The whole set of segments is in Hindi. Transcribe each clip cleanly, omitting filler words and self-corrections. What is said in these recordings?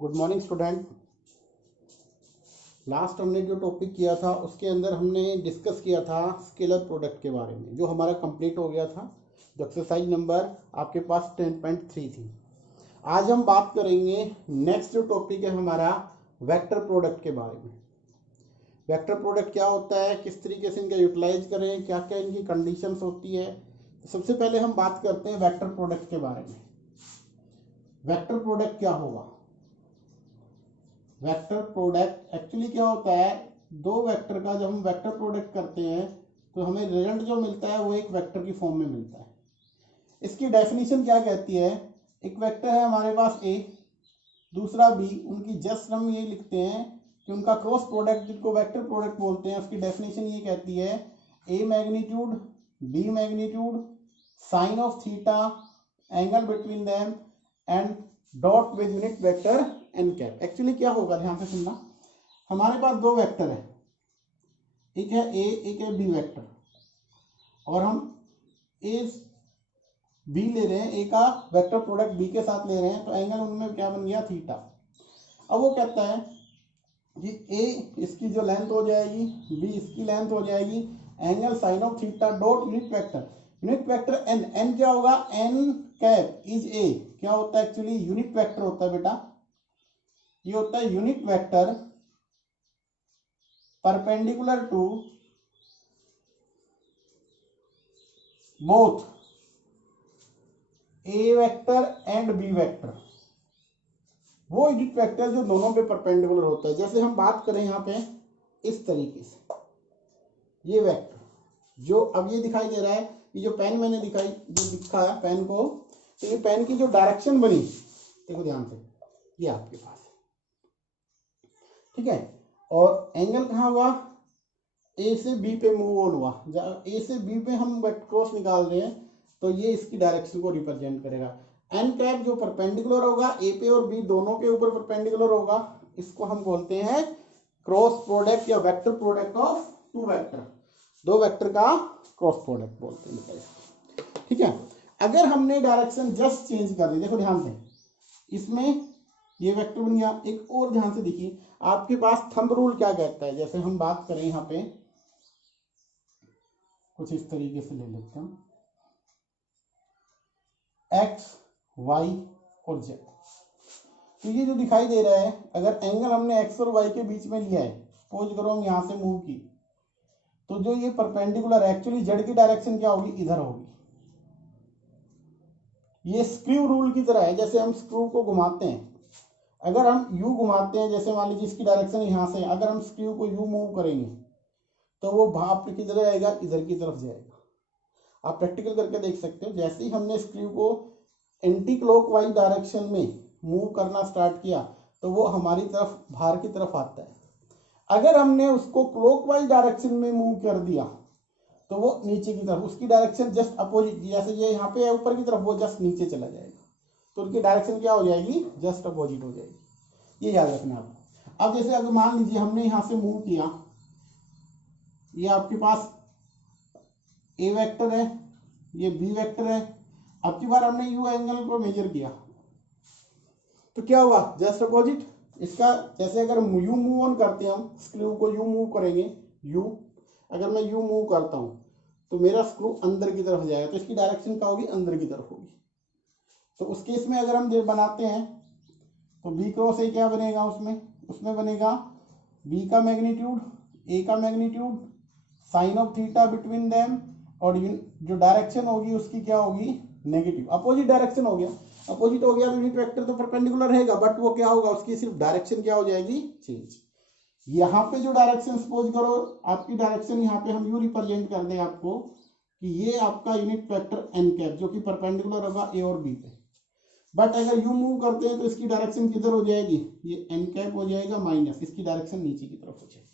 Good morning student. लास्ट हमने जो टॉपिक किया था उसके अंदर हमने डिस्कस किया था स्केलर प्रोडक्ट के बारे में, जो हमारा कंप्लीट हो गया था। जो एक्सरसाइज नंबर आपके पास 10.3 थी। आज हम बात करेंगे नेक्स्ट जो टॉपिक है हमारा वेक्टर प्रोडक्ट के बारे में। वेक्टर प्रोडक्ट क्या होता है, किस तरीके से इनका यूटिलाइज करें, क्या क्या इनकी कंडीशंस होती है। तो सबसे पहले हम बात करते हैं वेक्टर प्रोडक्ट के बारे में। वेक्टर प्रोडक्ट क्या होगा? वेक्टर प्रोडक्ट एक्चुअली क्या होता है, दो वेक्टर का जब हम वेक्टर प्रोडक्ट करते हैं तो हमें रिजल्ट जो मिलता है वो एक वेक्टर की फॉर्म में मिलता है। इसकी डेफिनेशन क्या कहती है? एक वेक्टर है हमारे पास ए, दूसरा बी, उनकी जस्ट हम ये लिखते हैं कि उनका क्रॉस प्रोडक्ट, जिनको वेक्टर प्रोडक्ट बोलते हैं, उसकी डेफिनेशन ये कहती है a magnitude b magnitude sine of theta angle between them and dot with unit vector n cap. Actually क्या होगा, ध्यान से सुनना। हमारे पास दो वेक्टर है, एक है ए, एक है बी वेक्टर, और हम ए बी ले रहे हैं, ए का वेक्टर प्रोडक्ट बी के साथ ले रहे हैं, तो एंगल उनमें क्या बन गया, थीटा। अब वो कहता है कि ए इसकी जो लेंथ हो जाएगी, बी इसकी लेंथ हो जाएगी, angle sine of theta dot unit vector N. N क्या होगा, एन कैप इज ए। क्या होता है एक्चुअली, यूनिट वेक्टर होता है बेटा। ये होता है unit vector perpendicular to both A vector and B vector. वो यूनिट वेक्टर जो दोनों पे परपेंडिकुलर होता है। जैसे हम बात करें यहाँ पे इस तरीके से, ये वेक्टर जो अब ये दिखाई दे रहा है, ये जो पेन मैंने जो लिखा है पेन को, तो ये पेन की जो डायरेक्शन बनी, देखो ध्यान से, ये आपके पास है, ठीक है। और एंगल कहाँ हुआ, ए से बी पे मूव ऑन हुआ। ए से बी पे हम क्रॉस निकाल रहे हैं, तो ये इसकी डायरेक्शन को रिप्रेजेंट करेगा। एन कैप जो परपेंडिकुलर होगा, ए पे और बी दोनों के ऊपर परपेंडिकुलर होगा, इसको हम बोलते हैं क्रॉस प्रोडक्ट या vector product of two vector. दो वेक्टर का क्रॉस प्रोडक्ट बोलते हैं, ठीक है। अगर हमने डायरेक्शन जस्ट चेंज कर दी, देखो ध्यान से, इसमें ये वेक्टर बन गया। एक और ध्यान से देखिए, आपके पास थंब रूल क्या कहता है। जैसे हम बात करें यहाँ पे कुछ इस तरीके से ले लेते हैं, एक्स वाई और जेड। तो ये जो दिखाई दे रहा है, अगर एंगल हमने एक्स और वाई के बीच में लिया है, सपोज करो हम यहां से मूव की, तो जो ये परपेंडिकुलर है, एक्चुअली जेड की डायरेक्शन क्या होगी, इधर होगी। ये स्क्रू रूल की तरह है। जैसे हम स्क्रू को घुमाते हैं, अगर हम यू घुमाते हैं, जैसे मान लीजिए इसकी डायरेक्शन यहां से, अगर हम स्क्रू को यू मूव करेंगे तो वो भाप किधर जाएगा, इधर की तरफ जाएगा। आप प्रैक्टिकल करके देख सकते हो। जैसे ही हमने स्क्रू को एंटी क्लॉकवाइज डायरेक्शन में मूव करना स्टार्ट किया, तो वो हमारी तरफ, बाहर की तरफ आता है। अगर हमने उसको क्लॉकवाइज डायरेक्शन में मूव कर दिया, तो वो नीचे की तरफ, उसकी डायरेक्शन जस्ट अपोजिट, जैसे ये यहाँ पे है ऊपर की तरफ, वो जस्ट नीचे चला जाएगा। तो उनकी डायरेक्शन क्या हो जाएगी, जस्ट अपोजिट हो जाएगी। ये याद रखना आपको। अब जैसे अगर मान लीजिए हमने यहाँ से मूव किया, ये आपके पास ए वेक्टर है, ये बी वेक्टर है। अब की बार हमने यू एंगल को मेजर किया, तो क्या हुआ, जस्ट अपोजिट इसका। जैसे अगर यू मूव ऑन करते हैं, हम स्क्रू को यू मूव करेंगे, यू, अगर मैं यू मूव करता हूं तो मेरा स्क्रू अंदर की तरफ जाएगा, तो इसकी डायरेक्शन क्या होगी, अंदर की तरफ होगी। तो उस केस में अगर हम बनाते हैं तो बी क्रॉस ए क्या बनेगा, उसमें बनेगा बी का मैग्नीट्यूड ए का magnitude sine of theta between them, और जो डायरेक्शन होगी उसकी क्या होगी, नेगेटिव, अपोजिट डायरेक्शन हो गया। अपोजिट हो गया तो यूनिट वेक्टर तो परपेंडिकुलर रहेगा, बट वो क्या होगा, उसकी सिर्फ डायरेक्शन क्या हो जाएगी, चेंज। यहाँ पे जो डायरेक्शन, सपोज करो आपकी डायरेक्शन, यहाँ पे हम यू रिप्रेजेंट कर दें आपको कि ये आपका यूनिट वेक्टर एन कैप, जो कि परपेंडिकुलर होगा ए और बी पे। बट अगर यू मूव करते हैं तो इसकी डायरेक्शन किधर हो जाएगी, ये एन कैप हो जाएगा माइनस, इसकी डायरेक्शन नीचे की तरफ हो जाएगी।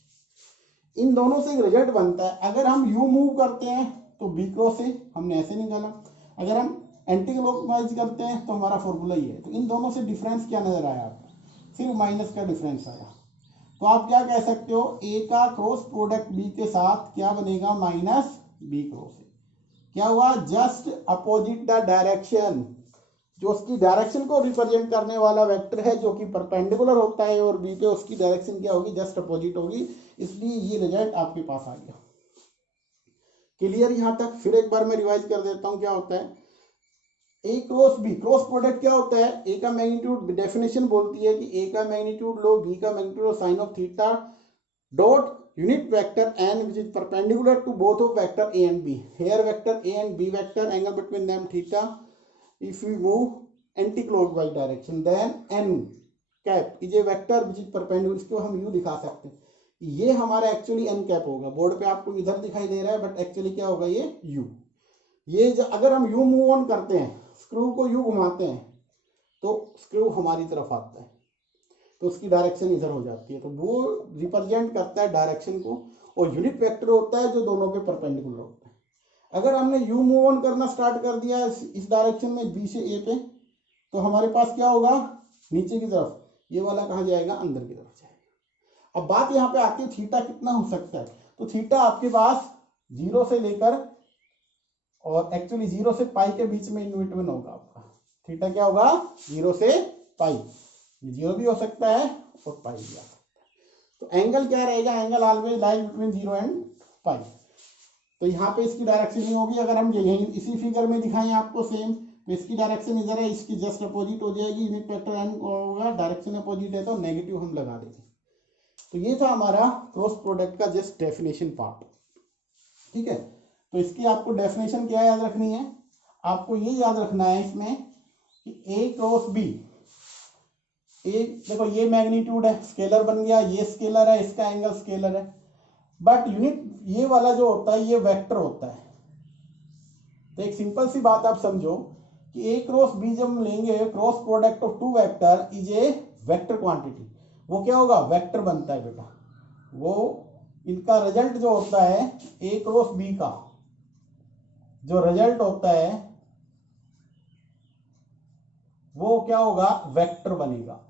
इन दोनों से एक रिजल्ट बनता है। अगर हम यू मूव करते हैं तो बी क्रॉस ए हमने ऐसे निकाला, अगर हम एंटी क्लॉकवाइज करते हैं तो हमारा फॉर्मूला ही है। तो इन दोनों से डिफरेंस क्या नजर आया आपको, सिर्फ माइनस का डिफरेंस आया। तो आप क्या कह सकते हो, ए का क्रॉस प्रोडक्ट बी के साथ क्या बनेगा, माइनस बी क्रॉस ए। क्या हुआ, जस्ट अपोजिट द डायरेक्शन, जो उसकी डायरेक्शन को रिप्रेजेंट करने वाला वेक्टर है जो कि परपेंडिकुलर होता है और बी पे उसकी डायरेक्शन क्या होगी, जस्ट अपोजिट होगी, इसलिए ये रिजल्ट आपके पास आ गया। क्लियर यहाँ तक? फिर एक बार मैं रिवाइज कर देता हूँ क्या होता है। ए क्रॉस बी, क्रॉस प्रोडक्ट क्या होता है, ए का मैग्नीट्यूड, डेफिनेशन बोलती है कि ए का मैग्नीट्यूड लो, बी का magnitude sine of theta dot unit vector n which is perpendicular to both of vector a and b. Here vector a and b vector angle between them theta. If we move anti-clockwise direction then n cap is a vector which is perpendicular. इसको हम u दिखा सकते हैं, ये हमारा एक्चुअली n कैप होगा। बोर्ड पे आपको इधर दिखाई दे रहा है बट एक्चुअली क्या होगा ये u। ये अगर हम u मूव ऑन करते हैं, स्क्रू को u घुमाते हैं तो स्क्रू हमारी तरफ आता है तो उसकी डायरेक्शन इधर हो जाती है, तो वो रिप्रेजेंट करता है डायरेक्शन को, और यूनिट वेक्टर होता है जो दोनों के परपेंडिकुलर होता है। अगर हमने यू मूव ऑन करना स्टार्ट कर दिया इस डायरेक्शन में बी से ए पे, तो हमारे पास क्या होगा, नीचे की तरफ ये वाला कहा जाएगा, अंदर की तरफ जाएगा। अब बात यहाँ पे आती है थीटा कितना हो सकता है, तो थीटा आपके पास 0 से लेकर और एक्चुअली 0 से पाई के बीच में इन बिटवीन होगा आपका। थीटा क्या होगा, 0 से पाई, 0 भी हो सकता है और पाई भी आ सकता है। तो एंगल क्या रहेगा, angle always lies between 0 and pi. तो यहाँ पे इसकी डायरेक्शन ही होगी। अगर हम यही इसी फिगर में दिखाएं आपको सेम, तो इसकी डायरेक्शन इधर है, इसकी जस्ट अपोजिट हो जाएगी, यूनिट वेक्टर एन होगा, डायरेक्शन अपोजिट है तो नेगेटिव हम लगा देंगे। तो ये था हमारा क्रॉस प्रोडक्ट का जस्ट डेफिनेशन पार्ट। ठीक है, तो इसकी आपको डेफिनेशन क्या याद रखनी है, आपको ये याद रखना है इसमें कि ए क्रॉस बी, ए देखो ये मैग्नीट्यूड है, स्केलर बन गया, ये स्केलर है, इसका एंगल स्केलर है, बट यूनिट ये वाला जो होता है ये वेक्टर होता है। तो एक सिंपल सी बात आप समझो कि ए क्रॉस बी जब हम लेंगे, cross product of two vector is a vector quantity, वो क्या होगा, वेक्टर बनता है बेटा। वो इनका रिजल्ट जो होता है ए क्रॉस बी का जो रिजल्ट होता है वो क्या होगा, वेक्टर बनेगा।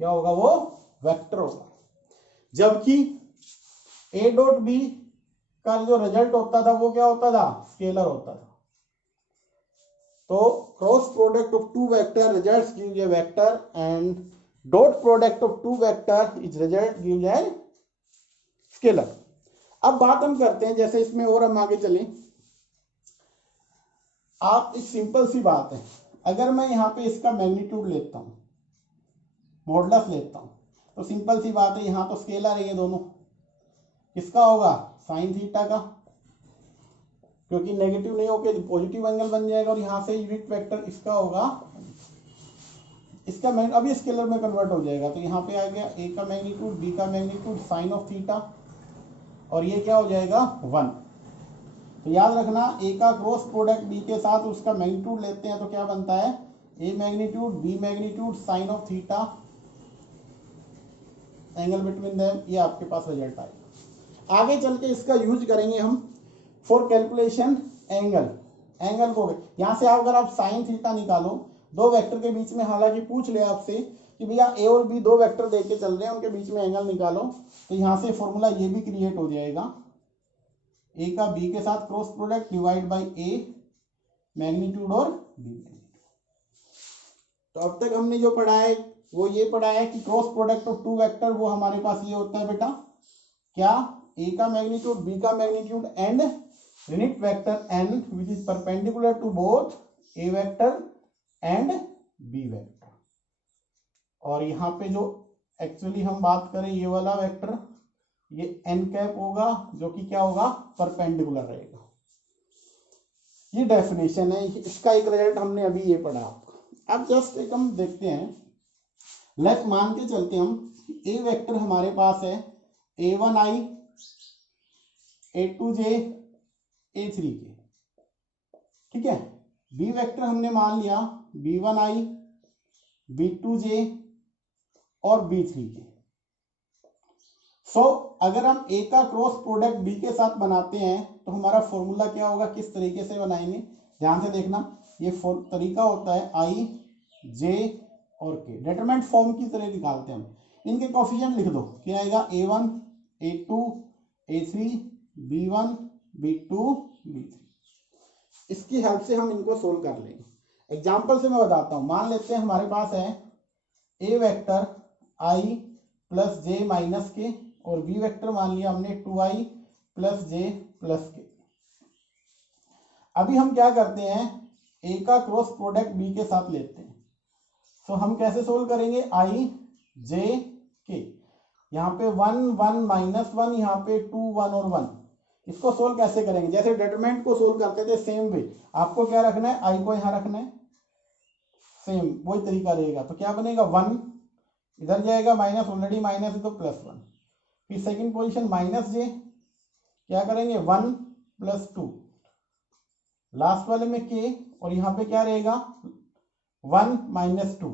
क्या होगा, वो वेक्टर होगा। जबकि ए डॉट बी का जो रिजल्ट होता था वो क्या होता था, स्केलर होता था। तो cross product of two vector results gives a vector and dot product of two vector is result gives a scalar. अब बात हम करते हैं, जैसे इसमें और हम आगे चलें, आप एक सिंपल सी बात है, अगर मैं यहाँ पे इसका मैग्नीट्यूड लेता हूँ, मॉडुलस लेता हूँ, तो सिंपल सी बात है यहाँ तो स्केलर है, ये दोनों किसका होगा, साइन थीटा का, क्योंकि नेगेटिव नहीं होकर पॉजिटिव एंगल बन जाएगा, और यहाँ से यूनिट वेक्टर इसका होगा, इसका अभी स्केलर में कन्वर्ट हो जाएगा। तो यहाँ पे आ गया ए का मैग्नीट्यूड, बी का मैग्नीट्यूड साइन ऑफ थीटा, और ये क्या हो जाएगा 1। तो याद रखना ए का क्रॉस प्रोडक्ट बी के साथ उसका मैग्नीट्यूड लेते हैं तो क्या बनता है, a magnitude b magnitude sine of theta angle between them, ये आपके पास रिजल्ट आएगा। आगे चल के इसका यूज करेंगे हम फॉर कैलकुलेशन एंगल को। यहाँ से अगर आप साइन थीटा निकालो दो वेक्टर के बीच में, हालांकि पूछ ले आपसे कि भैया ए और बी दो वेक्टर देके चल रहे हैं, उनके बीच में एंगल निकालो, तो यहाँ से फॉर्मूला ये भी क्रिएट हो जाएगा, ए का बी के साथ cross product divide by A magnitude और बी मैग्नीट्यूड। तो अब तक हमने जो पढ़ा है वो ये पढ़ा है कि cross product of two vector वो हमारे पास ये होता है बेटा, क्या, ए का मैग्नीट्यूड बी का magnitude and unit vector n which is perpendicular to both A vector and B vector. और यहाँ पे जो एक्चुअली हम बात करें ये वाला वेक्टर, ये एन कैप होगा जो कि क्या होगा, परपेंडिकुलर रहेगा। ये डेफिनेशन है, इसका एक रिजल्ट हमने अभी ये पढ़ा। अब जस्ट एक हम देखते हैं, लेट मान के चलते हम ए वेक्टर हमारे पास है a1i a2j a3k, ठीक है। बी वेक्टर हमने मान लिया b1i b2j और b3k। सो अगर हम ए का क्रॉस प्रोडक्ट बी के साथ बनाते हैं तो हमारा फॉर्मूला क्या होगा, किस तरीके से बनाएंगे, ध्यान से देखना। ये तरीका होता है आई जे और के, डिटरमिनेंट फॉर्म की तरह निकालते हैं हम। इनके कोफिशिएंट लिख दो, क्या आएगा, a1 a2 a3 b1 b2 b3। इसकी हेल्प से हम इनको सोल्व कर लेंगे। एग्जाम्पल से मैं बताता हूँ। मान लेते हैं हमारे पास है ए वेक्टर आई प्लस जे माइनस के और बी वेक्टर मान लिया हमने 2i प्लस जे प्लस के। अभी हम क्या करते हैं, ए का क्रॉस प्रोडक्ट बी के साथ लेते हैं। तो हम कैसे सोल्व करेंगे, आई जे के, यहाँ पे 1 1 माइनस 1, यहाँ पे 2 1 और 1। इसको सोल्व कैसे करेंगे, जैसे डिटरमिनेंट को सोल्व करते थे सेम वे आपको क्या रखना है, आई को यहाँ रखना है, सेम वही तरीका रहेगा। तो क्या बनेगा, 1 इधर जाएगा, माइनस ऑलरेडी माइनस है तो प्लस 1। फिर सेकंड पोजीशन माइनस जे, क्या करेंगे 1 प्लस 2, लास्ट वाले में के, और यहाँ पे क्या रहेगा 1 माइनस 2।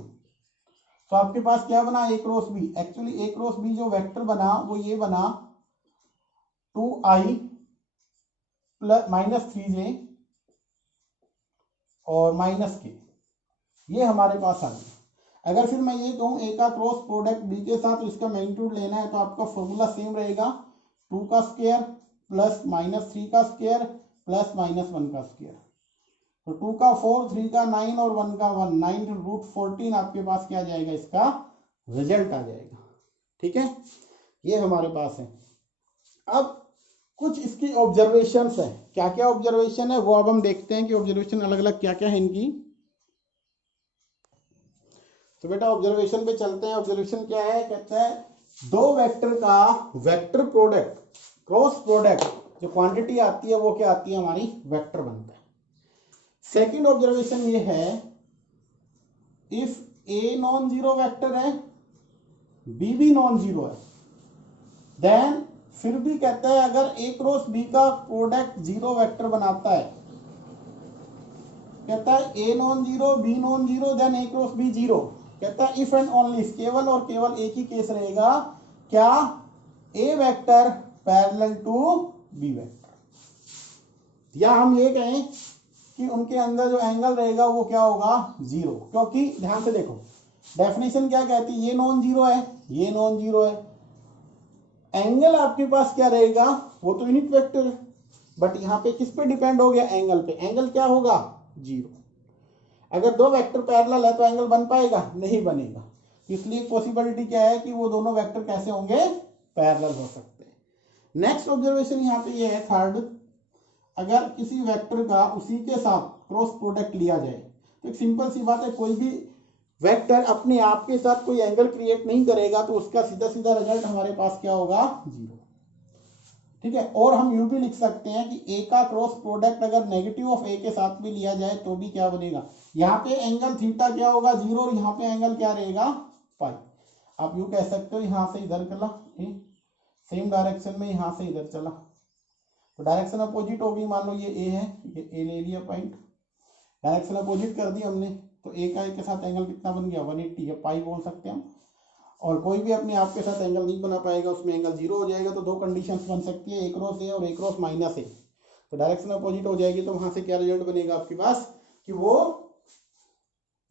तो आपके पास क्या बना, ए क्रॉस बी। एक्चुअली ए क्रॉस बी जो वेक्टर बना वो ये बना 2i प्लस माइनस 3j और माइनस के, ये हमारे पास आ गया। अगर फिर मैं ये कहूँ ए का क्रॉस प्रोडक्ट बी के साथ, तो इसका मैग्नीट्यूड लेना है, तो आपका फॉर्मूला सेम रहेगा, 2 का स्क्वायर प्लस माइनस 3 का स्क्वायर प्लस माइनस 1 का स्क्वायर। तो 2 का 4, 3 का 9 और 1 का 1, 9√14 आपके पास क्या जाएगा, इसका रिजल्ट आ जाएगा। ठीक है, ये हमारे पास है। अब कुछ इसकी ऑब्जर्वेशंस है, क्या क्या ऑब्जर्वेशन है वो अब हम देखते हैं कि ऑब्जर्वेशन अलग अलग क्या क्या है इनकी। तो बेटा ऑब्जर्वेशन पे चलते हैं। ऑब्जर्वेशन क्या है, कहता है दो वेक्टर का वेक्टर प्रोडक्ट क्रॉस प्रोडक्ट जो क्वांटिटी आती है वो क्या आती है, हमारी वेक्टर बनता है। सेकंड ऑब्जर्वेशन ये है, if A non zero vector है बी भी नॉन जीरो है, देन फिर भी कहता है अगर ए क्रॉस बी का प्रोडक्ट जीरो वेक्टर बनाता है, कहता है A non zero B non zero then A cross B zero. कहता है इफ एंड ओनली, केवल और केवल एक ही केस रहेगा, क्या a vector parallel to b vector, या हम ये कहें कि उनके अंदर जो एंगल रहेगा वो क्या होगा, जीरो। क्योंकि ध्यान से देखो डेफिनेशन क्या कहती है, ये नॉन जीरो है, ये नॉन जीरो है, एंगल आपके पास क्या रहेगा, वो तो यूनिट वेक्टर है, बट यहाँ पे किस पे डिपेंड हो गया, एंगल पे। एंगल क्या होगा, जीरो। अगर दो वेक्टर पैरेलल है तो एंगल बन पाएगा, नहीं बनेगा। इसलिए पॉसिबिलिटी क्या है कि वो दोनों वेक्टर कैसे होंगे, पैरेलल हो सकते हैं। नेक्स्ट ऑब्जर्वेशन यहाँ पे ये है थर्ड, अगर किसी वेक्टर का उसी के साथ क्रॉस प्रोडक्ट लिया जाए, तो एक सिंपल सी बात है, कोई भी वेक्टर अपने आप के साथ कोई एंगल क्रिएट नहीं करेगा तो उसका सीधा सीधा रिजल्ट हमारे पास क्या होगा, जीरो। ठीक है, और हम यूं भी लिख सकते हैं कि ए का क्रॉस प्रोडक्ट अगर नेगेटिव ऑफ ए के साथ भी लिया जाए तो भी क्या बनेगा, यहाँ पे एंगल थीटा क्या होगा, जीरो, और यहाँ पे एंगल क्या रहेगा, पाई। आप यूं कह सकते हो यहाँ से इधर चला, सेम डायरेक्शन में यहाँ से इधर चला, तो डायरेक्शन अपोजिट होगी। मान लो ये ए है, ये ए ले लिया पॉइंट, डायरेक्शन अपोजिट कर दी हमने, तो ए का ए के साथ एंगल कितना बन गया, 180 है, पाई बोल सकते हैं हम। और कोई भी अपने आप के साथ एंगल नहीं बना पाएगा, उसमें एंगल जीरो हो जाएगा। तो दो कंडीशंस बन सकती है, एक क्रॉस ए और एक क्रॉस माइनस ए, तो डायरेक्शन अपोजिट हो जाएगी, तो वहां से क्या रिजल्ट बनेगा आपके पास, कि वो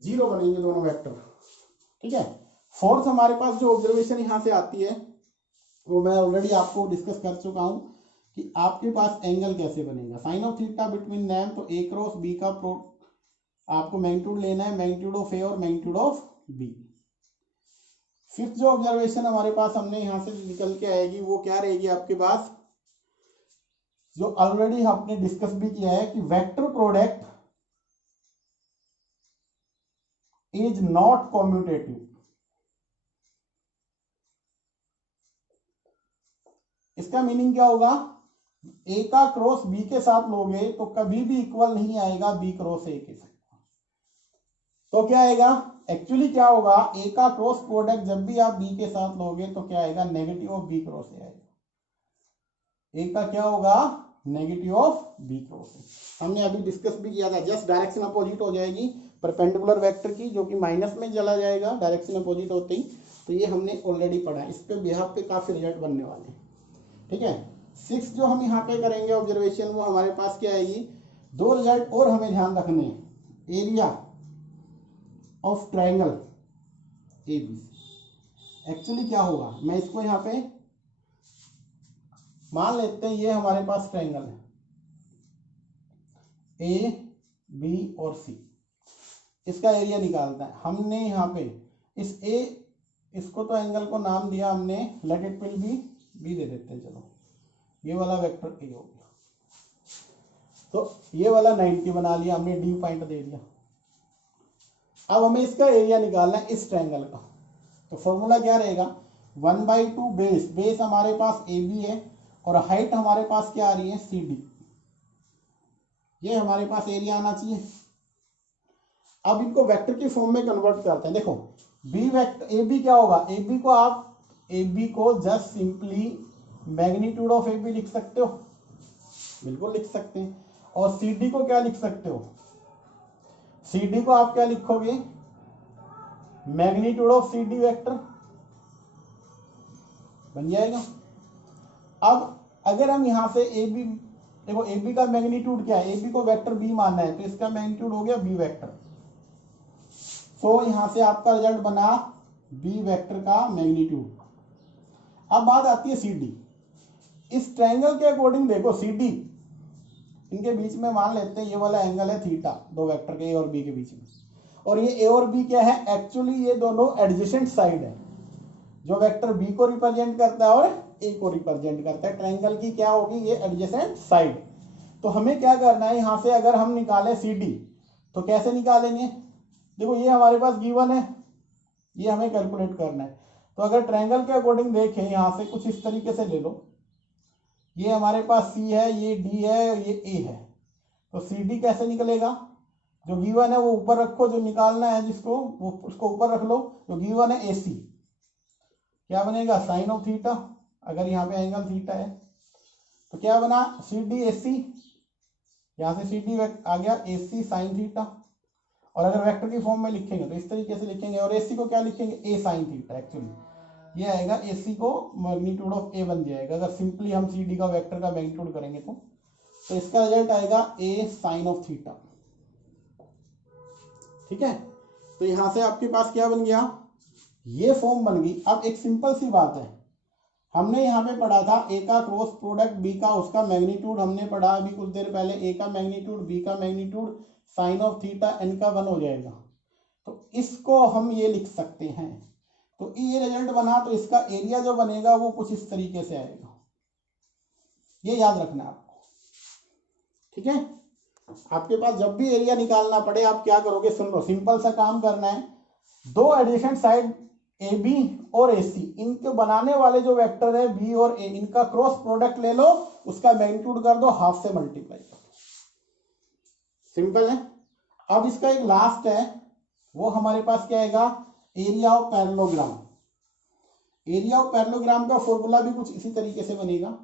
जीरो बनेंगे दोनों वेक्टर। ठीक है, फोर्थ हमारे पास जो ऑब्जर्वेशन यहाँ से आती है वो मैं ऑलरेडी आपको डिस्कस कर चुका हूँ कि आपके पास एंगल कैसे बनेगा, sine of theta between them. तो ए क्रॉस बी का आपको मैग्नीट्यूड लेना है, मैग्नीट्यूड ऑफ ए और मैग्नीट्यूड ऑफ बी। फिफ्थ जो ऑब्जर्वेशन हमारे पास हमने यहां से निकल के आएगी वो क्या रहेगी आपके पास, जो ऑलरेडी हमने डिस्कस भी किया है कि vector product is not commutative. इसका मीनिंग क्या होगा, ए का क्रॉस बी के साथ लोगे तो कभी भी इक्वल नहीं आएगा बी क्रॉस ए के साथ। तो क्या आएगा, एक्चुअली क्या होगा, ए का क्रॉस प्रोडक्ट जब भी आप बी के साथ लोगे तो क्या आएगा, negative of B cross A आएगा। ए का क्या होगा, negative of B cross A. हमने अभी डिस्कस भी किया था, जस्ट डायरेक्शन अपोजिट हो जाएगी परपेंडिकुलर वेक्टर की, जो कि माइनस में चला जाएगा डायरेक्शन अपोजिट होते ही। तो ये हमने ऑलरेडी पढ़ा है, इस पे बिहाफ पे काफी रिजल्ट बनने वाले हैं। ठीक है, सिक्स जो हम यहाँ पे करेंगे ऑब्जर्वेशन, वो हमारे पास क्या आएगी, दो रिजल्ट और हमें ध्यान रखने हैं। Area of triangle A B C, actually क्या होगा, मैं इसको यहाँ पे मान लेते हैं, ये हमारे पास ट्रायंगल है, ए बी और सी, इसका एरिया निकालता है। हमने यहाँ पे इस ए, इसको तो एंगल को नाम दिया हमने, let it will be b दे देते हैं, चलो ये वाला वेक्टर ए हो गया, तो ये वाला 90 बना लिया हमने, डी पॉइंट दे दिया। अब हमें इसका एरिया निकालना है इस ट्रायंगल का, तो फॉर्मूला क्या रहेगा, 1/2 बेस, बेस हमारे पास ए बी है और हाइट हमारे पास क्या आ रही है, सी डी, ये हमारे पास एरिया आना चाहिए। अब इनको वेक्टर की फॉर्म में कन्वर्ट करते हैं। देखो बी वेक्टर ए बी क्या होगा, ए बी को आप ए बी को just simply magnitude of A B लिख सकते हो, बिल्कुल लिख सकते हैं। और सी डी को क्या लिख सकते हो, सी डी को आप क्या लिखोगे, magnitude of C D vector बन जाएगा। अब अगर हम यहां से ए बी, देखो ए बी का मैग्नीट्यूड क्या है, ए बी को वेक्टर बी मानना है, तो इसका मैग्नीट्यूड हो गया बी वेक्टर। तो यहां से आपका रिजल्ट बना बी वेक्टर का मैग्नीट्यूड। अब बात आती है सी डी, इस ट्रायंगल के अकॉर्डिंग देखो सी डी, इनके बीच में मान लेते हैं ये वाला एंगल है थीटा, दो वेक्टर के ए और बी के बीच में, और ये ए और बी क्या है, एक्चुअली ये दोनों एडजेसेंट साइड है, जो वेक्टर बी को रिप्रेजेंट करता है और ए को रिप्रेजेंट करता है। ट्रायंगल की क्या होगी, ये एडजेसेंट साइड। तो हमें क्या करना है, यहां से अगर हम निकालें सी डी तो कैसे निकालेंगे, देखो ये हमारे पास गिवन है, ये हमें कैलकुलेट करना है। तो अगर ट्रायंगल के अकॉर्डिंग देखें, यहां से कुछ इस तरीके से ले लो, ये हमारे पास सी है, ये डी है, ये ए है, तो सी डी कैसे निकलेगा, जो गिवन है वो ऊपर रखो, जो निकालना है जिसको वो उसको ऊपर रख लो, जो गिवन है ए सी, क्या बनेगा साइन ऑफ थीटा, अगर यहाँ पे एंगल थीटा है तो क्या बना सी डी ए सी, यहाँ से सी डी आ गया ए सी साइन थीटा। और अगर वेक्टर की फॉर्म में लिखेंगे तो इस तरीके से लिखेंगे, और ए सी को क्या लिखेंगे, ए साइन थीटा, एक्चुअली ये आएगा ए सी को मैग्नीट्यूड ऑफ ए बन जाएगा। अगर सिंपली हम सी डी का वेक्टर का मैग्नीट्यूड करेंगे तो इसका रिजल्ट आएगा ए साइन ऑफ थीटा, ठीक है। तो यहां से आपके पास क्या बन गया, ये फॉर्म बन गई। अब एक सिंपल सी बात है, हमने यहाँ पे पढ़ा था ए का क्रॉस प्रोडक्ट बी का, उसका मैग्नीट्यूड हमने पढ़ा अभी कुछ देर पहले, ए का मैग्नीट्यूड बी का magnitude sine of theta n का 1 हो जाएगा। तो इसको हम ये लिख सकते हैं, तो ये रिजल्ट बना, तो इसका एरिया जो बनेगा वो कुछ इस तरीके से आएगा, ये याद रखना आपको, ठीक है। आपके पास जब भी एरिया निकालना पड़े आप क्या करोगे, सुन लो, सिंपल सा काम करना है, दो एडिशंट साइड ए बी और ए सी, इनके बनाने वाले जो वेक्टर है बी और ए, इनका क्रॉस प्रोडक्ट ले लो, उसका मैग्नीट्यूड कर दो, हाफ से मल्टीप्लाई कर दो, सिंपल है। अब इसका एक लास्ट है, वो हमारे पास क्या आएगा, area of parallelogram. Area of parallelogram का फॉर्मूला भी कुछ इसी तरीके से बनेगा,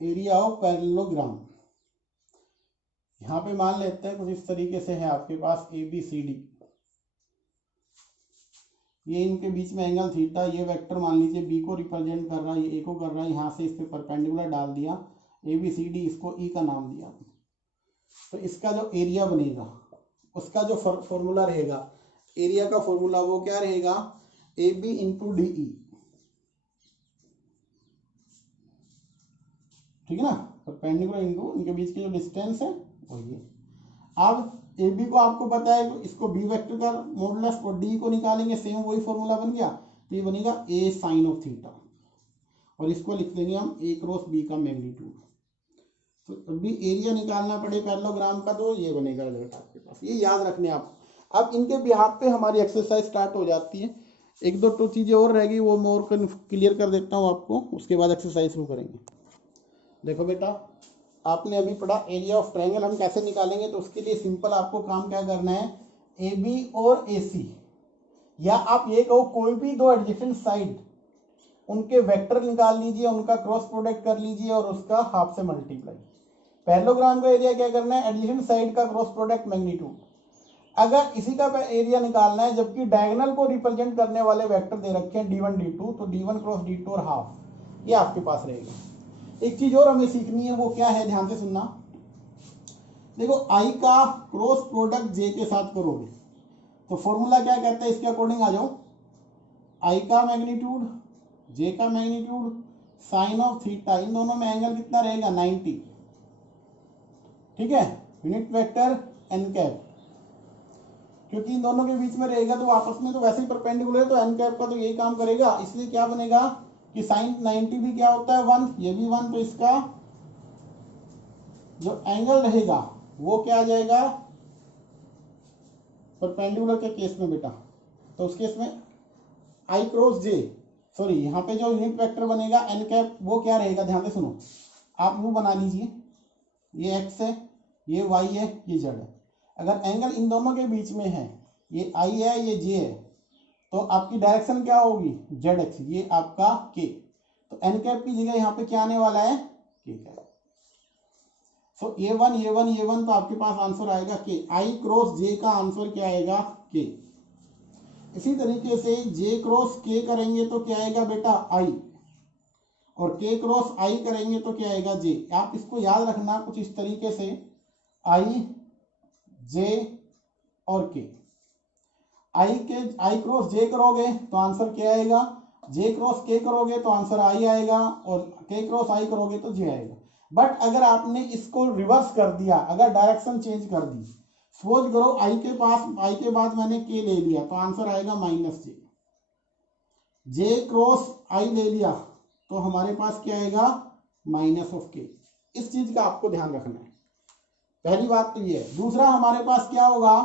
एरिया ऑफ पैरेललोग्राम यहां पे मान लेते हैं कुछ इस तरीके से है आपके पास, ए बी सी डी, ये इनके बीच में एंगल थीटा, ये वेक्टर मान लीजिए बी को रिप्रेजेंट कर रहा है, ये ए को कर रहा है, यहाँ से इस पे परपेंडिकुलर डाल दिया, ए बी सी डी, इसको ई का नाम दिया। तो इसका जो एरिया बनेगा, उसका जो फॉर्मूला रहेगा, एरिया का फॉर्मूला वो क्या रहेगा, A B into D E, ठीक है ना, परपेंडिकुलर इंटू इनके बीच की जो डिस्टेंस है वही है। अब ए बी को आपको पता है, इसको बी वेक्टर का मॉडुलस और डी को निकालेंगे, सेम वही फॉर्मूला बन गया, तो ये बनेगा ए साइन ऑफ थीटा, और इसको लिख देंगे हम ए क्रॉस बी का मैग्नीट्यूड। तो अभी एरिया निकालना पड़े पैरेललोग्राम का तो ये बनेगा रिजल्ट आपके पास, ये याद रखने आप। अब इनके बिहाफ पे हमारी एक्सरसाइज स्टार्ट हो जाती है, एक दो चीज़ें और रहेगी, वो मैं और क्लियर कर देता हूँ आपको, उसके बाद एक्सरसाइज शुरू करेंगे। देखो बेटा, आपने अभी पढ़ा एरिया ऑफ ट्रायंगल हम कैसे निकालेंगे, तो उसके लिए सिंपल आपको काम क्या करना है, ए बी और ए सी, या आप ये कहो कोई भी दो एडजेसेंट साइड, उनके वेक्टर निकाल लीजिए, उनका क्रॉस प्रोडक्ट कर लीजिए और उसका हाफ से मल्टीप्लाई। पैरेललोग्राम का एरिया क्या करना है, एडजेसेंट साइड का क्रॉस प्रोडक्ट मैग्नीट्यूड। अगर इसी का एरिया निकालना है जबकि डायगोनल को रिप्रेजेंट करने वाले वेक्टर दे रखे हैं d1 d2, तो d1 क्रॉस d2 और हाफ, ये आपके पास रहेगा। एक चीज और हमें सीखनी है, वो क्या है, ध्यान से सुनना। देखो आई का क्रॉस प्रोडक्ट जे के साथ करोगे तो फॉर्मूला क्या कहता है, इसके अकॉर्डिंग आ जाओ, आई का मैग्नीट्यूड जे का मैग्नीट्यूड साइन ऑफ थीटा, इन दोनों में एंगल कितना रहेगा 90, ठीक है, यूनिट वेक्टर एन कैप, क्योंकि इन दोनों के बीच में रहेगा तो आपस में तो वैसे ही परपेंडिकुलर है, तो एन कैप का तो यही काम करेगा, इसलिए क्या बनेगा कि साइन 90 भी क्या होता है 1, ये भी 1, तो इसका जो एंगल रहेगा वो क्या आ जाएगा परपेंडिकुलर के केस में बेटा, तो उस केस में आई क्रॉस जे, सॉरी यहाँ पे जो यूनिट वेक्टर बनेगा एन कैप वो क्या रहेगा, ध्यान से सुनो, आप यूं बना लीजिए, ये एक्स है, ये वाई है, ये जेड है, अगर एंगल इन दोनों के बीच में है, ये आई है, ये जे है, तो आपकी डायरेक्शन क्या होगी जेड एक्स, ये आपका के, तो एन कैप की जगह यहाँ पे क्या आने वाला है के कैप। सो ये वन तो आपके पास आंसर आएगा के, आई क्रॉस जे का आंसर क्या आएगा के। इसी तरीके से जे क्रॉस के करेंगे तो क्या आएगा बेटा आई, और के क्रॉस आई करेंगे तो क्या आएगा जे। आप इसको याद रखना कुछ इस तरीके से, आई जे और के, आई क्रॉस जे करोगे तो आंसर क्या आएगा, जे क्रॉस के करोगे तो आंसर आई आएगा, और के क्रॉस आई करोगे तो जे आएगा। बट अगर आपने इसको रिवर्स कर दिया, अगर डायरेक्शन चेंज कर दी, सपोज करो आई के पास, आई के बाद मैंने के ले लिया तो आंसर आएगा माइनस जे, जे क्रॉस आई ले लिया तो हमारे पास क्या आएगा माइनस ऑफ के। इस चीज का आपको ध्यान रखना है, पहली बात तो ये है। दूसरा हमारे पास क्या होगा,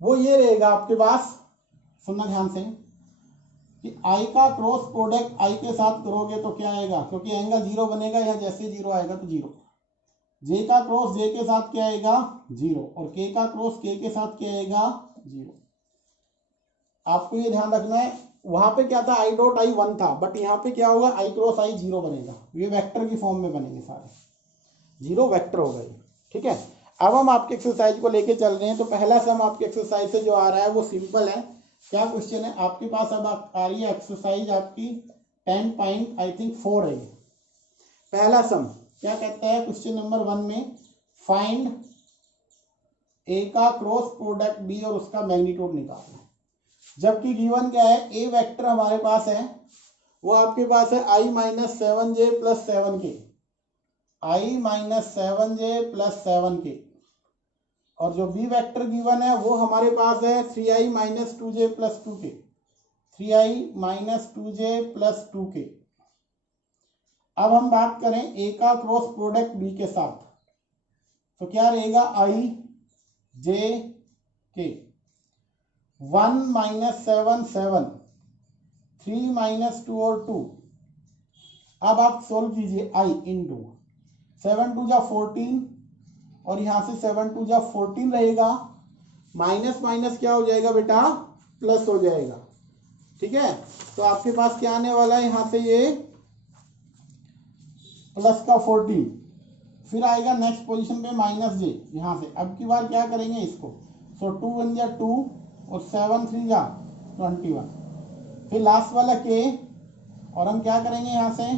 वो ये रहेगा आपके पास, सुनना ध्यान से, कि आई का क्रॉस प्रोडक्ट आई के साथ करोगे तो क्या आएगा, क्योंकि एंगल जीरो बनेगा, या जैसे जीरो आएगा तो जीरो, जे का क्रॉस जे के साथ क्या आएगा जीरो, और के का क्रॉस के साथ क्या आएगा जीरो। आपको ये ध्यान रखना है, वहां पे क्या था आई डॉट आई 1 था, बट यहाँ पे क्या होगा आई क्रॉस आई 0 बनेगा, ये वेक्टर की फॉर्म में बनेंगे सारे, 0 वेक्टर हो गए। ठीक है, अब हम आपके एक्सरसाइज को लेके चल रहे हैं। तो पहला सम आपके एक्सरसाइज से जो आ रहा है वो सिंपल है। क्या क्वेश्चन है आपके पास, अब आ रही है एक्सरसाइज आपकी 10.4 है। पहला सम क्या कहता है, क्वेश्चन नंबर 1 में फाइंड ए का क्रॉस प्रोडक्ट बी और उसका मैग्नीट्यूड निकालना है। जबकि गिवन क्या है, ए वेक्टर हमारे पास है, वो आपके पास है आई माइनस 7j प्लस 7k, आई माइनस 7j प्लस 7k, और जो बी वेक्टर गिवन है वो हमारे पास है 3i minus 2j plus 2k, 3i minus 2j plus 2k। अब हम बात करें ए का क्रॉस प्रोडक्ट बी के साथ, तो क्या रहेगा आई जे के, 1 माइनस 7 7, 3 माइनस 2 और 2। अब आप सोल्व कीजिए आई इंटू 7 2 जा 14, और यहां से 7 2 जा 14 रहेगा, माइनस माइनस क्या हो जाएगा बेटा प्लस हो जाएगा। ठीक है, तो आपके पास क्या आने वाला है, यहां से ये प्लस का 14, फिर आएगा नेक्स्ट पोजीशन पे माइनस जे, यहां से अब की बार क्या करेंगे इसको, सो 2 1 जा 2 और 7 3 जा 21, फिर लास्ट वाला के, और हम क्या करेंगे यहां से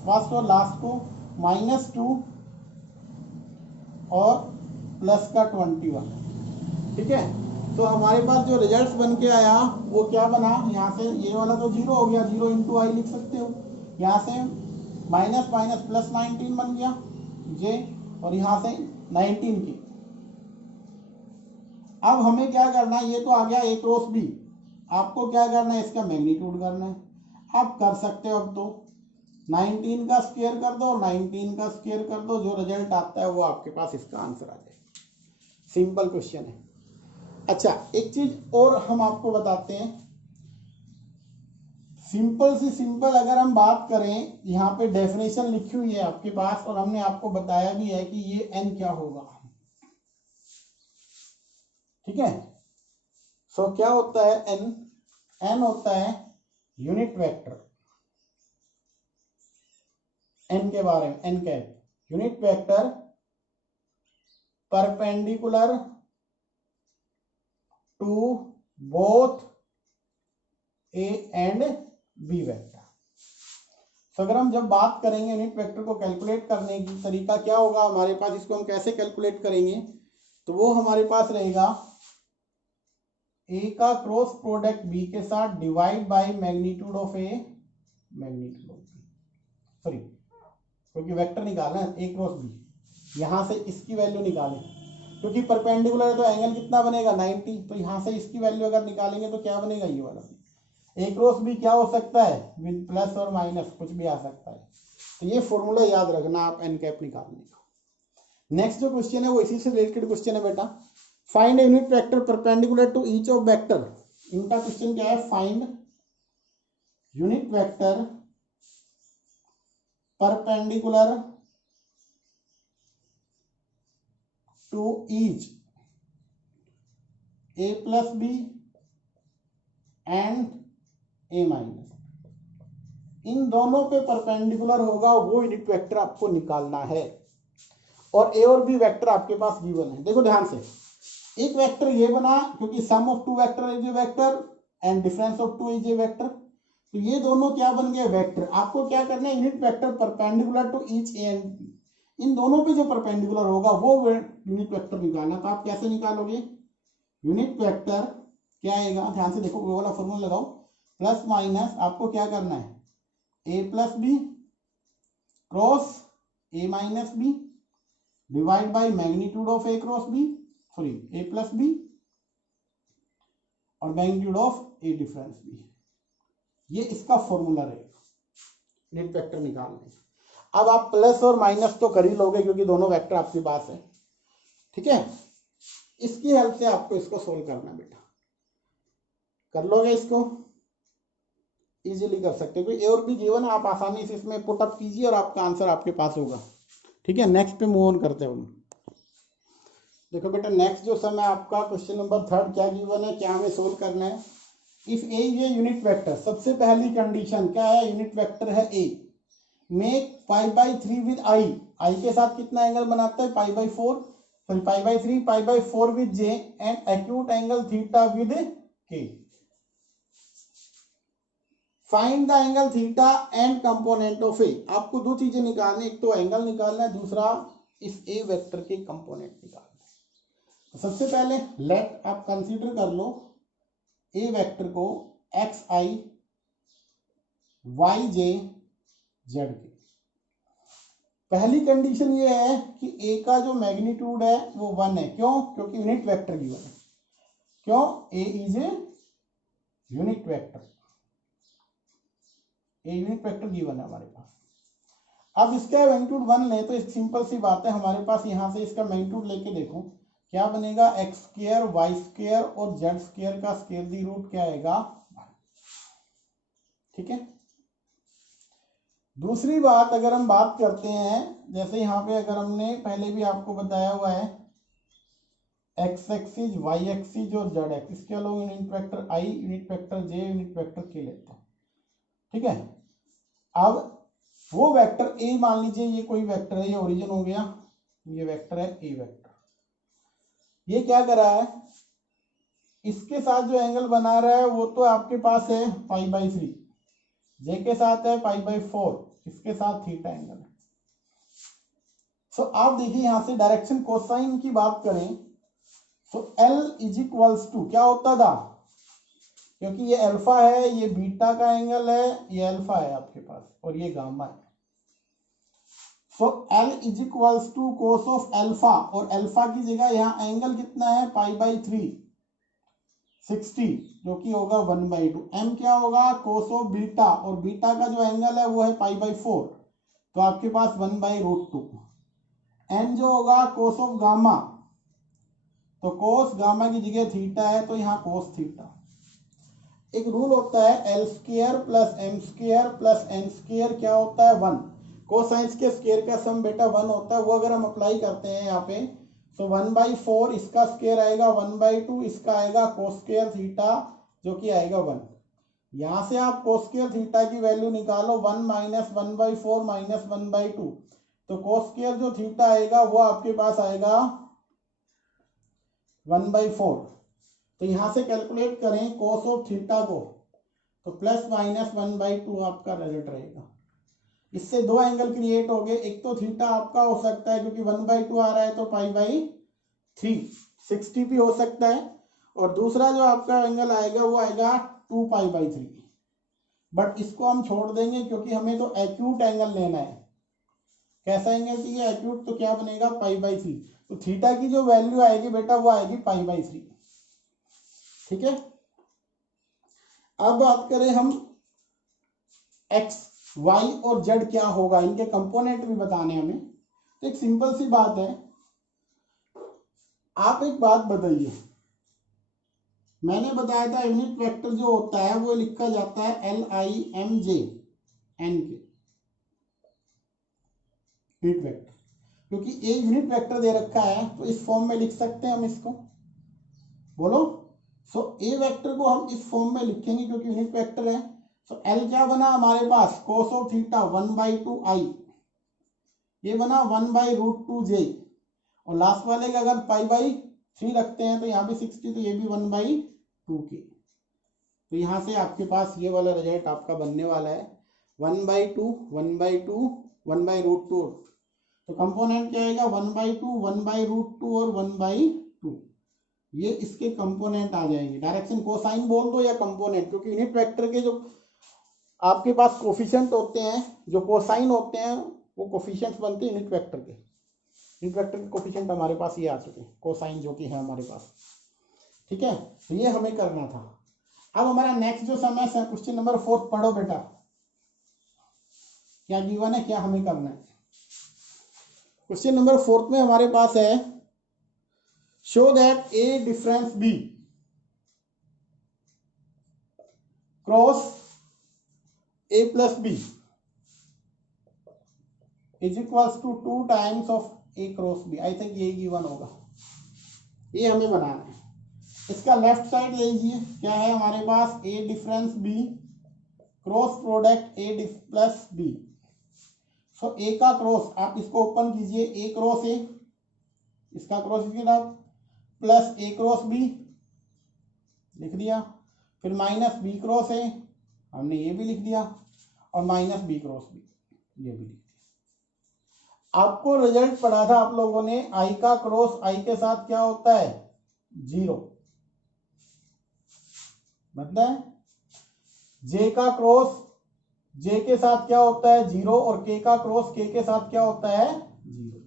फर्स्ट और लास्ट को -2 और प्लस का 21। ठीक है, तो हमारे पास जो रिजल्ट्स बन के आया वो क्या बना, यहाँ से ये वाला तो 0 हो गया, 0 इंटू आई लिख सकते हो, यहाँ से माइनस माइनस प्लस 19 बन गया जे, और यहाँ से 19 की। अब हमें क्या करना है, ये तो आ गया ए क्रॉस बी, आपको क्या करना है इसका मैग्नीट्यूड करना है। आप कर सकते हो, अब तो 19 का स्क्वायर कर दो, 19 का स्क्वायर कर दो, जो रिजल्ट आता है वो आपके पास इसका आंसर आ जाएगा। सिंपल क्वेश्चन है। अच्छा, एक चीज और हम आपको बताते हैं, सिंपल से सिंपल अगर हम बात करें, यहाँ पे डेफिनेशन लिखी हुई है आपके पास, और हमने आपको बताया भी है कि ये n क्या होगा। ठीक है, सो क्या होता है n, n होता है यूनिट वेक्टर, n के बारे में, n cap unit vector perpendicular to both A and B vector. तो अगर हम जब बात करेंगे यूनिट वेक्टर को कैलकुलेट करने की तरीका क्या होगा हमारे पास, इसको हम कैसे कैलकुलेट करेंगे, तो वो हमारे पास रहेगा ए का क्रॉस प्रोडक्ट बी के साथ divide by magnitude of A, magnitude of B, sorry क्योंकि वेक्टर निकालना है ए क्रॉस बी। यहाँ से इसकी वैल्यू निकालें क्योंकि परपेंडिकुलर है तो एंगल कितना बनेगा 90। तो यहाँ से इसकी वैल्यू अगर निकालेंगे तो क्या बनेगा ये वाला। ए क्रॉस बी क्या हो सकता है विद प्लस और माइनस कुछ भी आ सकता है। तो ये फॉर्मूला याद रखना आप एन कैप निकालने का। नेक्स्ट जो क्वेश्चन है वो इसी से रिलेटेड क्वेश्चन है बेटा। Find unit vector perpendicular to each of vector. इनका क्वेश्चन क्या है, find unit vector perpendicular to each a plus b and a minus. इन दोनों पे परपेंडिकुलर होगा वो यूनिट वेक्टर आपको निकालना है। और ए और बी वेक्टर आपके पास गिवन है। देखो ध्यान से, एक वेक्टर ये बना क्योंकि sum of two vector is a vector and difference of two is a vector. तो ये दोनों क्या बन गए वेक्टर। आपको क्या करना है, unit vector perpendicular to each a and b, इन दोनों पे जो परपेंडिकुलर होगा वो यूनिट वेक्टर निकालना। तो आप कैसे निकालोगे, यूनिट वेक्टर क्या आएगा, ध्यान से देखो वो वाला फॉर्मूला लगाओ, प्लस माइनस आपको क्या करना है a plus b cross a minus b divide by magnitude of a cross b, sorry a plus b और magnitude of a difference b. ये इसका फॉर्मूला रहेगा यूनिट वेक्टर निकालने। अब आप प्लस और माइनस तो कर ही लोगे क्योंकि दोनों वेक्टर आपके पास है, ठीक है। इसकी हेल्प से आपको इसको सोल्व करना बेटा, कर लोगे इसको, इजीली कर सकते हो। ए और बी गिवन है, आप आसानी से इसमें पुट अप कीजिए और आपका आंसर आपके पास होगा, ठीक है। नेक्स्ट पे मूव ऑन करते हैं। देखो बेटा नेक्स्ट जो सम है आपका क्वेश्चन नंबर 3 क्या गिवन है, क्या हमें सोल्व करना है। If A is A unit vector, सबसे पहली कंडीशन क्या है, यूनिट वेक्टर है ए, मेक π/3 विद आई, आई के साथ कितना एंगल बनाता है π/4, sorry π/3 π/4 with j and acute angle theta with k. Find the angle theta and component of a. आपको दो चीजें निकालनी, एक तो एंगल निकालना है, दूसरा इस ए वेक्टर के कंपोनेंट निकालना है। सबसे पहले लेट आप कंसीडर कर लो ए वेक्टर को एक्स आई वाई जे जेड के। पहली कंडीशन ये है कि ए का जो मैग्नीट्यूड है वो 1 है, क्यों, क्योंकि यूनिट वेक्टर गिवन है। क्यों, a is A unit vector, a unit vector given है हमारे पास। अब इसका मैग्नीट्यूड 1 ले तो एक सिंपल सी बात है, हमारे पास यहां से इसका मैग्नीट्यूड लेके देखो क्या बनेगा, एक्स स्क्वायर वाई स्क्वायर और जेड स्क्वायर का स्क्वायर दी रूट क्या आएगा, ठीक है। दूसरी बात अगर हम बात करते हैं, जैसे यहाँ पे अगर हमने पहले भी आपको बताया हुआ है एक्स एक्सिस वाई एक्सिस और जेड एक्सिस, इसके अलावा unit vector I unit vector J unit vector के लेते हैं, ठीक है। अब वो वेक्टर ए मान लीजिए ये कोई वेक्टर है, ये ओरिजिन हो गया, ये वेक्टर है ए वेक्टर। ये क्या कर रहा है, इसके साथ जो एंगल बना रहा है वो तो आपके पास है π/3, जे के साथ है π/4, इसके साथ थीटा एंगल है। सो आप देखिए यहां से डायरेक्शन कोसाइन की बात करें तो L इज इक्वल्स टू क्या होता था, क्योंकि ये अल्फा है, ये बीटा का एंगल है, ये अल्फा है आपके पास और ये गामा है। So L is equals to cos of alpha, और अल्फा की जगह यहाँ एंगल कितना है π/3 60, जो कि होगा 1/2। m क्या होगा, कोस ऑफ बीटा, और बीटा का जो एंगल है वो है π/4, तो आपके पास 1/√2। n जो होगा कोस ऑफ गामा, तो कोस गामा की जगह थीटा है तो यहाँ कोस थीटा। एक रूल होता है L square plus M square plus N square क्या होता है 1, कोसाइंस के स्क्वायर का सम बेटा 1 होता है। वो अगर हम अप्लाई करते हैं यहाँ पे तो 1/4 इसका स्क्वायर आएगा 1/2, इसका आएगा कोस स्क्वायर थीटा जो कि आएगा 1। यहाँ से आप कोस स्क्वायर थीटा की वैल्यू निकालो 1 माइनस 1/4 माइनस 1/2, तो कोस स्क्वायर जो थीटा आएगा वो आपके पास आएगा 1/4। तो यहाँ से कैलकुलेट करें कोस ऑफ थीटा को तो प्लस माइनस 1/2 आपका रिजल्ट रहेगा। इससे दो एंगल क्रिएट हो गए, एक तो थीटा आपका हो सकता है क्योंकि 1/2 आ रहा है तो π/3 60 भी हो सकता है, और दूसरा जो आपका एंगल आएगा वो आएगा 2π/3। बट इसको हम छोड़ देंगे क्योंकि हमें तो एक्यूट एंगल लेना है, कैसा एंगल चाहिए एक्यूट, तो क्या बनेगा π/3। तो थीटा की जो वैल्यू आएगी बेटा वो आएगी π/3। ठीक है। अब बात करें हम x y और z क्या होगा, इनके कंपोनेंट भी बताने हमें। तो एक सिंपल सी बात है, आप एक बात बताइए, मैंने बताया था यूनिट वेक्टर जो होता है वो लिखा जाता है LIMJ n के यूनिट वेक्टर, क्योंकि ए यूनिट वेक्टर दे रखा है तो इस फॉर्म में लिख सकते हैं हम इसको, बोलो। सो ए वेक्टर को हम इस फॉर्म में लिखेंगे क्योंकि यूनिट वेक्टर है। सो एल क्या बना हमारे पास, cos ऑफ थीटा 1/2 i, ये बना 1/√2j, और लास्ट वाले का अगर π/3 रखते हैं तो यहाँ भी 60, तो ये भी 1/2 के। तो यहाँ से आपके पास ये वाला रिजल्ट आपका बनने वाला है 1/2 1/2 1/√2। तो कंपोनेंट क्या आएगा 1/2 1/√2 और 1/2, ये इसके कंपोनेंट आ जाएंगे। डायरेक्शन कोसाइन बोल दो या कंपोनेंट, क्योंकि यूनिट वेक्टर के जो आपके पास कोफिशिएंट होते हैं, जो कोसाइन होते हैं, वो कोफिशिएंट्स बनते हैं यूनिट वेक्टर के। यूनिट वेक्टर के कोफिशिएंट हमारे पास ये आ चुके हैं, कोसाइन जो कि है हमारे पास। ठीक है, तो ये हमें करना था। अब हमारा नेक्स्ट जो समय है क्वेश्चन नंबर 4 पढ़ो बेटा, क्या गिवन है, क्या हमें करना है। क्वेश्चन नंबर 4 में हमारे पास है show that A difference B cross a plus b is equals to 2 times of a cross b। I think ये गिवन होगा, ये हमें बनाना है। इसका लेफ्ट साइड ले लीजिए, क्या है हमारे पास a difference b cross product a plus b। So a का क्रॉस आप इसको ओपन कीजिए, a क्रॉस a, इसका cross plus a cross b लिख दिया, फिर माइनस b क्रॉस a, हमने ये भी लिख दिया, और माइनस b क्रॉस b ये भी लिख दिया। आपको रिजल्ट पढ़ा था आप लोगों ने, i का क्रॉस i के साथ क्या होता है 0, मतलब j का क्रॉस j के साथ क्या होता है 0, और k का क्रॉस k के साथ क्या होता है 0।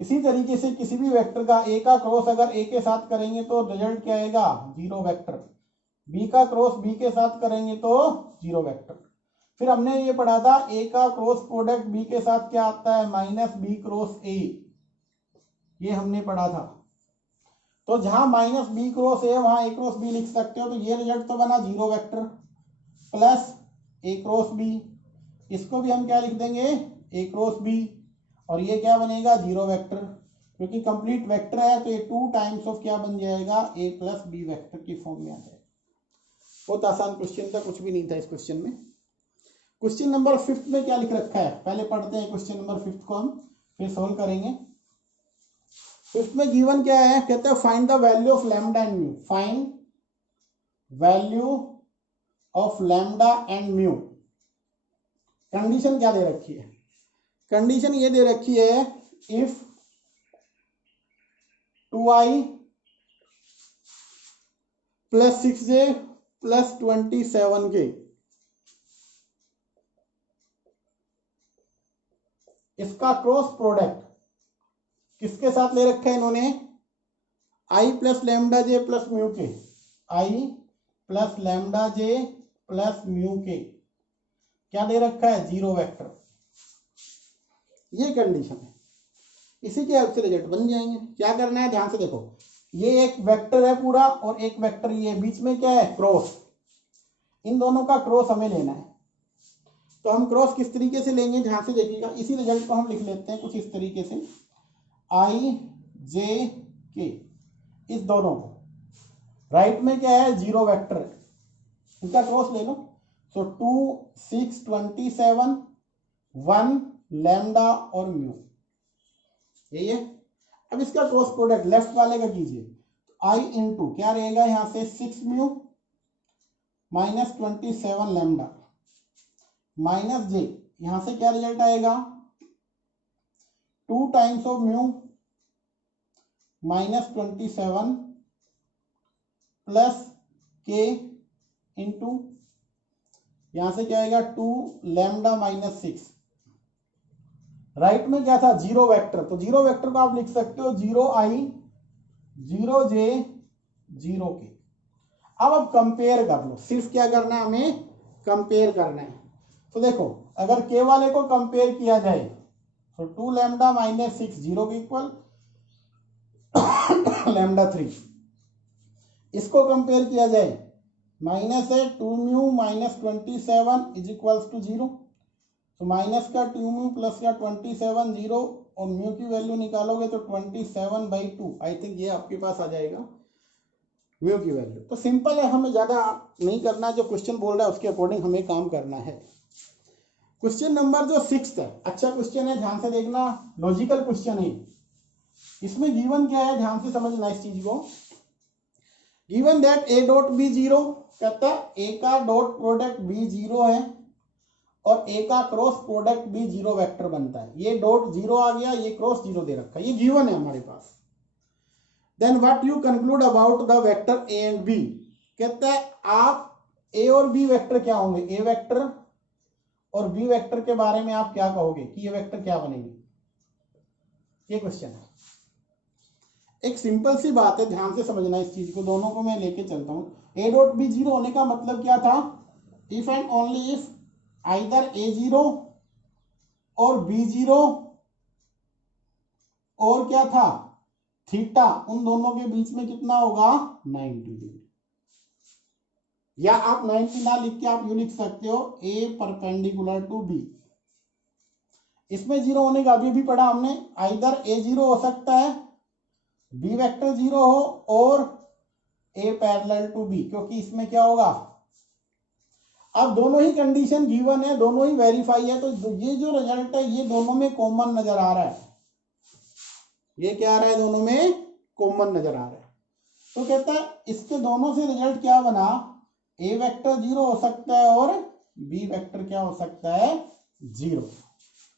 इसी तरीके से किसी भी वेक्टर का a का क्रॉस अगर a के साथ करेंगे तो रिजल्ट क्या आएगा 0 वेक्टर, b का क्रॉस b के साथ करेंगे तो 0 वेक्टर। फिर हमने ये पढ़ा था a का क्रॉस प्रोडक्ट b के साथ क्या आता है माइनस b क्रॉस a, ये हमने पढ़ा था। तो जहां माइनस b क्रॉस a वहां a क्रॉस b लिख सकते हो, तो ये रिजल्ट तो बना 0 vector plus a cross b, इसको भी हम क्या लिख देंगे a क्रॉस b, और ये क्या बनेगा 0 वेक्टर, क्योंकि कंप्लीट वेक्टर है तो ये 2 टाइम्स ऑफ क्या बन जाएगा a प्लस b वेक्टर की फॉर्म में आ जाएगा। बहुत आसान क्वेश्चन था, कुछ भी नहीं था इस क्वेश्चन में। क्वेश्चन नंबर 5 में क्या लिख रखा है, पहले पढ़ते हैं क्वेश्चन नंबर 5 को, हम फिर सोल्व करेंगे। 5 में गिवन क्या है, कहते हैं find the value of lambda and mu, find value of lambda and mu. Condition क्या दे रखी है, कंडीशन ये दे रखी है if 2i plus 6j plus 27k इसका क्रॉस प्रोडक्ट किसके साथ ले रखा है इन्होंने, आई प्लस लैम्डा जे प्लस म्यू के, आई प्लस लैम्डा जे प्लस म्यू के क्या दे रखा है 0 वेक्टर। ये कंडीशन है, इसी के हेल्प से रिजल्ट बन जाएंगे। क्या करना है ध्यान से देखो, ये एक वेक्टर है पूरा और एक वेक्टर ये बीच में क्या है क्रॉस, इन दोनों का क्रॉस हमें लेना है। तो हम क्रॉस किस तरीके से लेंगे ध्यान से देखिएगा, इसी रिजल्ट को हम लिख लेते हैं कुछ इस तरीके से, आई जे के, इस दोनों को राइट में क्या है 0 वेक्टर है, इनका क्रॉस ले लो। सो 2 6 27 1 लैम्डा और म्यू, यही है। अब इसका क्रॉस प्रोडक्ट लेफ्ट वाले का कीजिए, तो आई इंटू क्या रहेगा यहां से 6 म्यू माइनस 27 लैम्डा माइनस जे, यहां से क्या रिजल्ट आएगा 2 times of mu minus 27 plus के इंटू यहां से क्या आएगा 2 लैम्डा माइनस 6, राइट में क्या था, जीरो वेक्टर, तो जीरो वेक्टर को आप लिख सकते हो 0i 0j 0k। अब कंपेयर कर लो, सिर्फ क्या करना है, हमें कंपेयर करना है। तो देखो अगर k वाले को कंपेयर किया जाए तो 2 लैम्डा माइनस 6 0 के इक्वल लैम्डा 3, इसको कंपेयर किया जाए माइनस है 2 mu minus 27 is equals to 0, तो माइनस का 2 म्यू प्लस का 27 0 और म्यू की वैल्यू निकालोगे तो 27/2, आई थिंक ये आपके पास आ जाएगा म्यू की वैल्यू। तो सिंपल है, हमें ज़्यादा नहीं करना, जो क्वेश्चन बोल रहा है उसके अकॉर्डिंग हमें काम करना है। क्वेश्चन नंबर जो 6 है, अच्छा क्वेश्चन है, ध्यान से देखना, लॉजिकल क्वेश्चन है। इसमें गिवन क्या है, ध्यान से समझना इस चीज को। Given that a dot B 0, कहता है a का डॉट प्रोडक्ट b 0 है और a का क्रॉस प्रोडक्ट b 0 वेक्टर बनता है। ये डॉट 0 आ गया, ये क्रॉस 0 दे रखा है, ये गिवन है हमारे पास। Then what you conclude about the vector a and b, कहता है आप a और b वेक्टर क्या होंगे, a वेक्टर और b वेक्टर के बारे में आप क्या कहोगे कि ये वेक्टर क्या बनेंगे, ये क्वेश्चन है। एक सिंपल सी बात है, ध्यान से समझना इस चीज को, दोनों को मैं लेके चलता हूं। a डॉट b 0 होने का मतलब क्या था, if and only if either a 0 और b 0 और क्या था थीटा, उन दोनों के बीच में कितना होगा 90 डिग्री, या आप 90 ना लिख के आप यू लिख सकते हो a परपेंडिकुलर टू b। इसमें 0 होने का अभी भी पढ़ा हमने, आइदर a 0 हो सकता है, b वेक्टर 0 हो और a पैरेलल टू b, क्योंकि इसमें क्या होगा, अब दोनों ही कंडीशन गिवन है, दोनों ही वेरीफाई है, तो ये जो रिजल्ट है ये दोनों में कॉमन नजर आ रहा है, ये क्या आ रहा है, दोनों में कॉमन नजर आ रहा है। तो कहता है इसके दोनों से रिजल्ट क्या बना, a वेक्टर 0 हो सकता है और b वेक्टर क्या हो सकता है 0।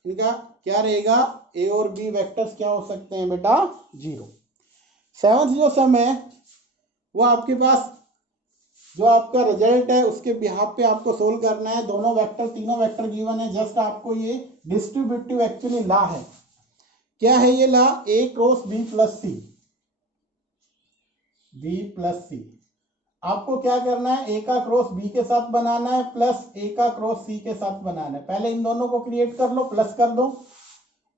इनका क्या रहेगा, a और b वेक्टर्स क्या हो सकते हैं बेटा 0। सेवंथ जो सम है वो आपके पास जो आपका रिजल्ट है उसके बिहाफ पे आपको सोल्व करना है। दोनों वेक्टर तीनों वेक्टर गिवन है, जस्ट आपको ये डिस्ट्रीब्यूटिव एक्चुअली ला है। क्या है ये law, a cross b plus c, b plus c. आपको क्या करना है, a का क्रॉस b के साथ बनाना है प्लस a का क्रॉस c के साथ बनाना है। पहले इन दोनों को क्रिएट कर लो, प्लस कर दो,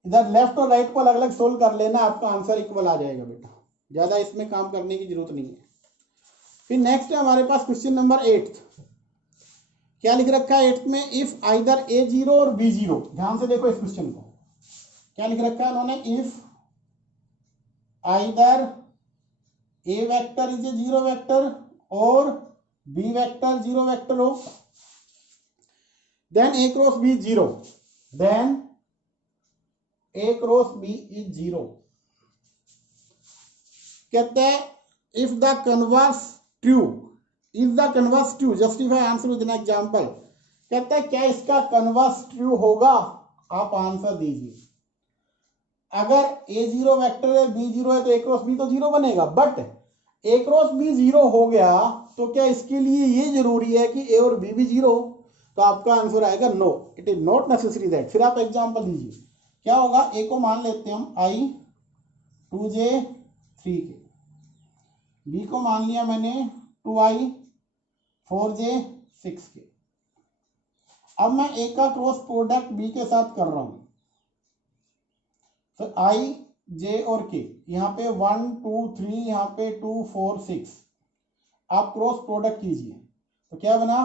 इधर लेफ्ट और राइट को अलग अलग सोल्व कर लेना, आपका आंसर इक्वल आ जाएगा बेटा, ज्यादा इसमें काम करने की जरूरत नहीं है। फिर नेक्स्ट है हमारे पास क्वेश्चन नंबर 8, क्या लिख रखा है 8 में, इफ आइदर a 0 और b 0। ध्यान से देखो इस क्वेश्चन को, क्या लिख रखा है उन्होंने, if either a vector is a 0 vector और b वेक्टर 0 वेक्टर हो, then a cross b 0, then a cross b is 0। कहते हैं if the converse true, if the converse true justify answer with an example. कहता है क्या इसका कन्वर्स ट्रू होगा, आप आंसर दीजिए। अगर a 0 वेक्टर है b 0 है तो a क्रॉस b तो 0 बनेगा, बट a क्रॉस b 0 हो गया तो क्या इसके लिए ये जरूरी है कि a और b भी 0 हो, तो आपका आंसर आएगा no, it is not necessary that. फिर आप एग्जांपल दीजिए, क्या होगा, a को मान लेते हैं हम i 2j 3k, b को मान लिया मैंने 2i 4j 6k। अब मैं a का क्रॉस प्रोडक्ट b के साथ कर रहा हूं, तो i j और k, यहाँ पे 1 2 3, यहाँ पे 2 4 6, आप क्रॉस प्रोडक्ट कीजिए तो क्या बना,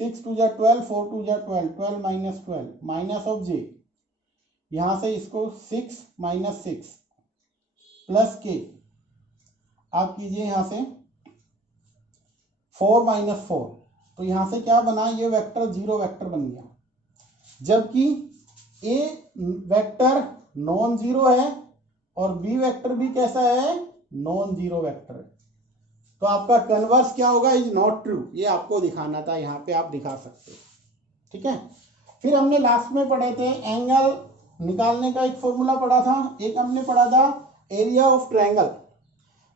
6 2 जा 12, 4 2 जा 12, 12 माइनस 12 माइनस ऑफ j, यहां से इसको 6 माइनस 6 प्लस k, आप कीजिए यहां से 4 माइनस 4, तो यहां से क्या बना, ये वेक्टर 0 वेक्टर बन गया, जबकि a वेक्टर नॉन जीरो है और b वेक्टर भी कैसा है, नॉन जीरो वेक्टर है। तो आपका कन्वर्स क्या होगा, इज नॉट ट्रू, ये आपको दिखाना था, यहाँ पे आप दिखा सकते हो, ठीक है। फिर हमने लास्ट में पढ़े थे एंगल निकालने का एक फॉर्मूला पढ़ा था, एक हमने पढ़ा था एरिया ऑफ ट्रायंगल।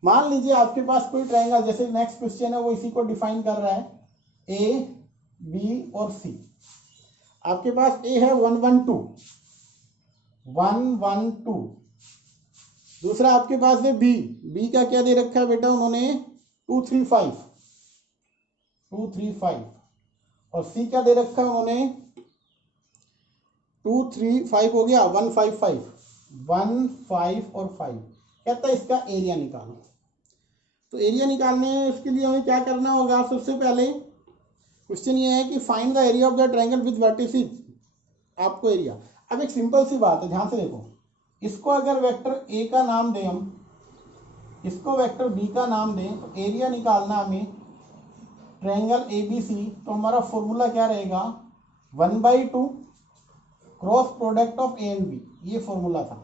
मान लीजिए आपके पास कोई ट्रायंगल, जैसे नेक्स्ट क्वेश्चन है वो इसी को डिफाइन कर रहा है, ए बी और सी। आपके पास ए है 1 1 2, 1 1 2। दूसरा आपके पास है बी, बी का क्या दे रखा है बेटा उन्होंने 2 3 5, 2 3 5। और सी क्या दे रखा है उन्होंने 2 3 5 हो गया 1 5 5, 1 5 और 5। कहता है इसका एरिया निकालो। तो एरिया निकालने इसके लिए हमें क्या करना होगा, सबसे पहले क्वेश्चन ये है कि find the area of the triangle with vertices. आपको एरिया, अब एक सिंपल सी बात है, ध्यान से देखो, इसको अगर वेक्टर ए का नाम दें हम, इसको वेक्टर बी का नाम दें, तो एरिया निकालना हमें ट्रायंगल ए बी सी, तो हमारा फॉर्मूला क्या रहेगा 1/2 cross product of A and B, ये फॉर्मूला था।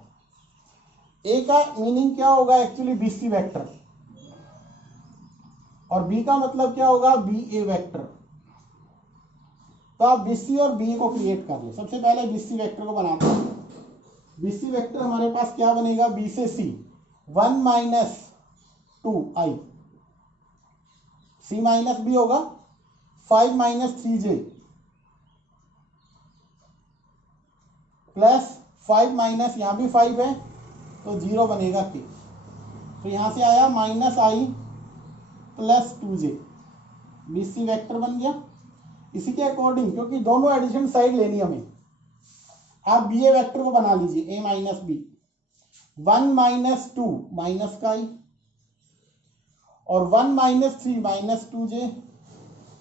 ए का मीनिंग क्या होगा एक्चुअली बी सी वैक्टर, और बी का मतलब क्या होगा बी ए वैक्टर। तो आप बी सी और बी को क्रिएट कर लो। सबसे पहले बी सी वैक्टर को बनाते हैं। बी सी वैक्टर हमारे पास क्या बनेगा, बी से सी 1 - 2 i, सी माइनस बी होगा 5 - 3j प्लस 5 माइनस यहाँ भी 5 है तो 0 बनेगा के। तो यहाँ से आया -i + 2j, B C vector बन गया। इसी के अकॉर्डिंग, क्योंकि दोनों एडिशन साइड लेनी हमें, आप बी ए वैक्टर को बना लीजिए a - b, 1 - 2 माइनस का i, और 1 - 3 - 2j,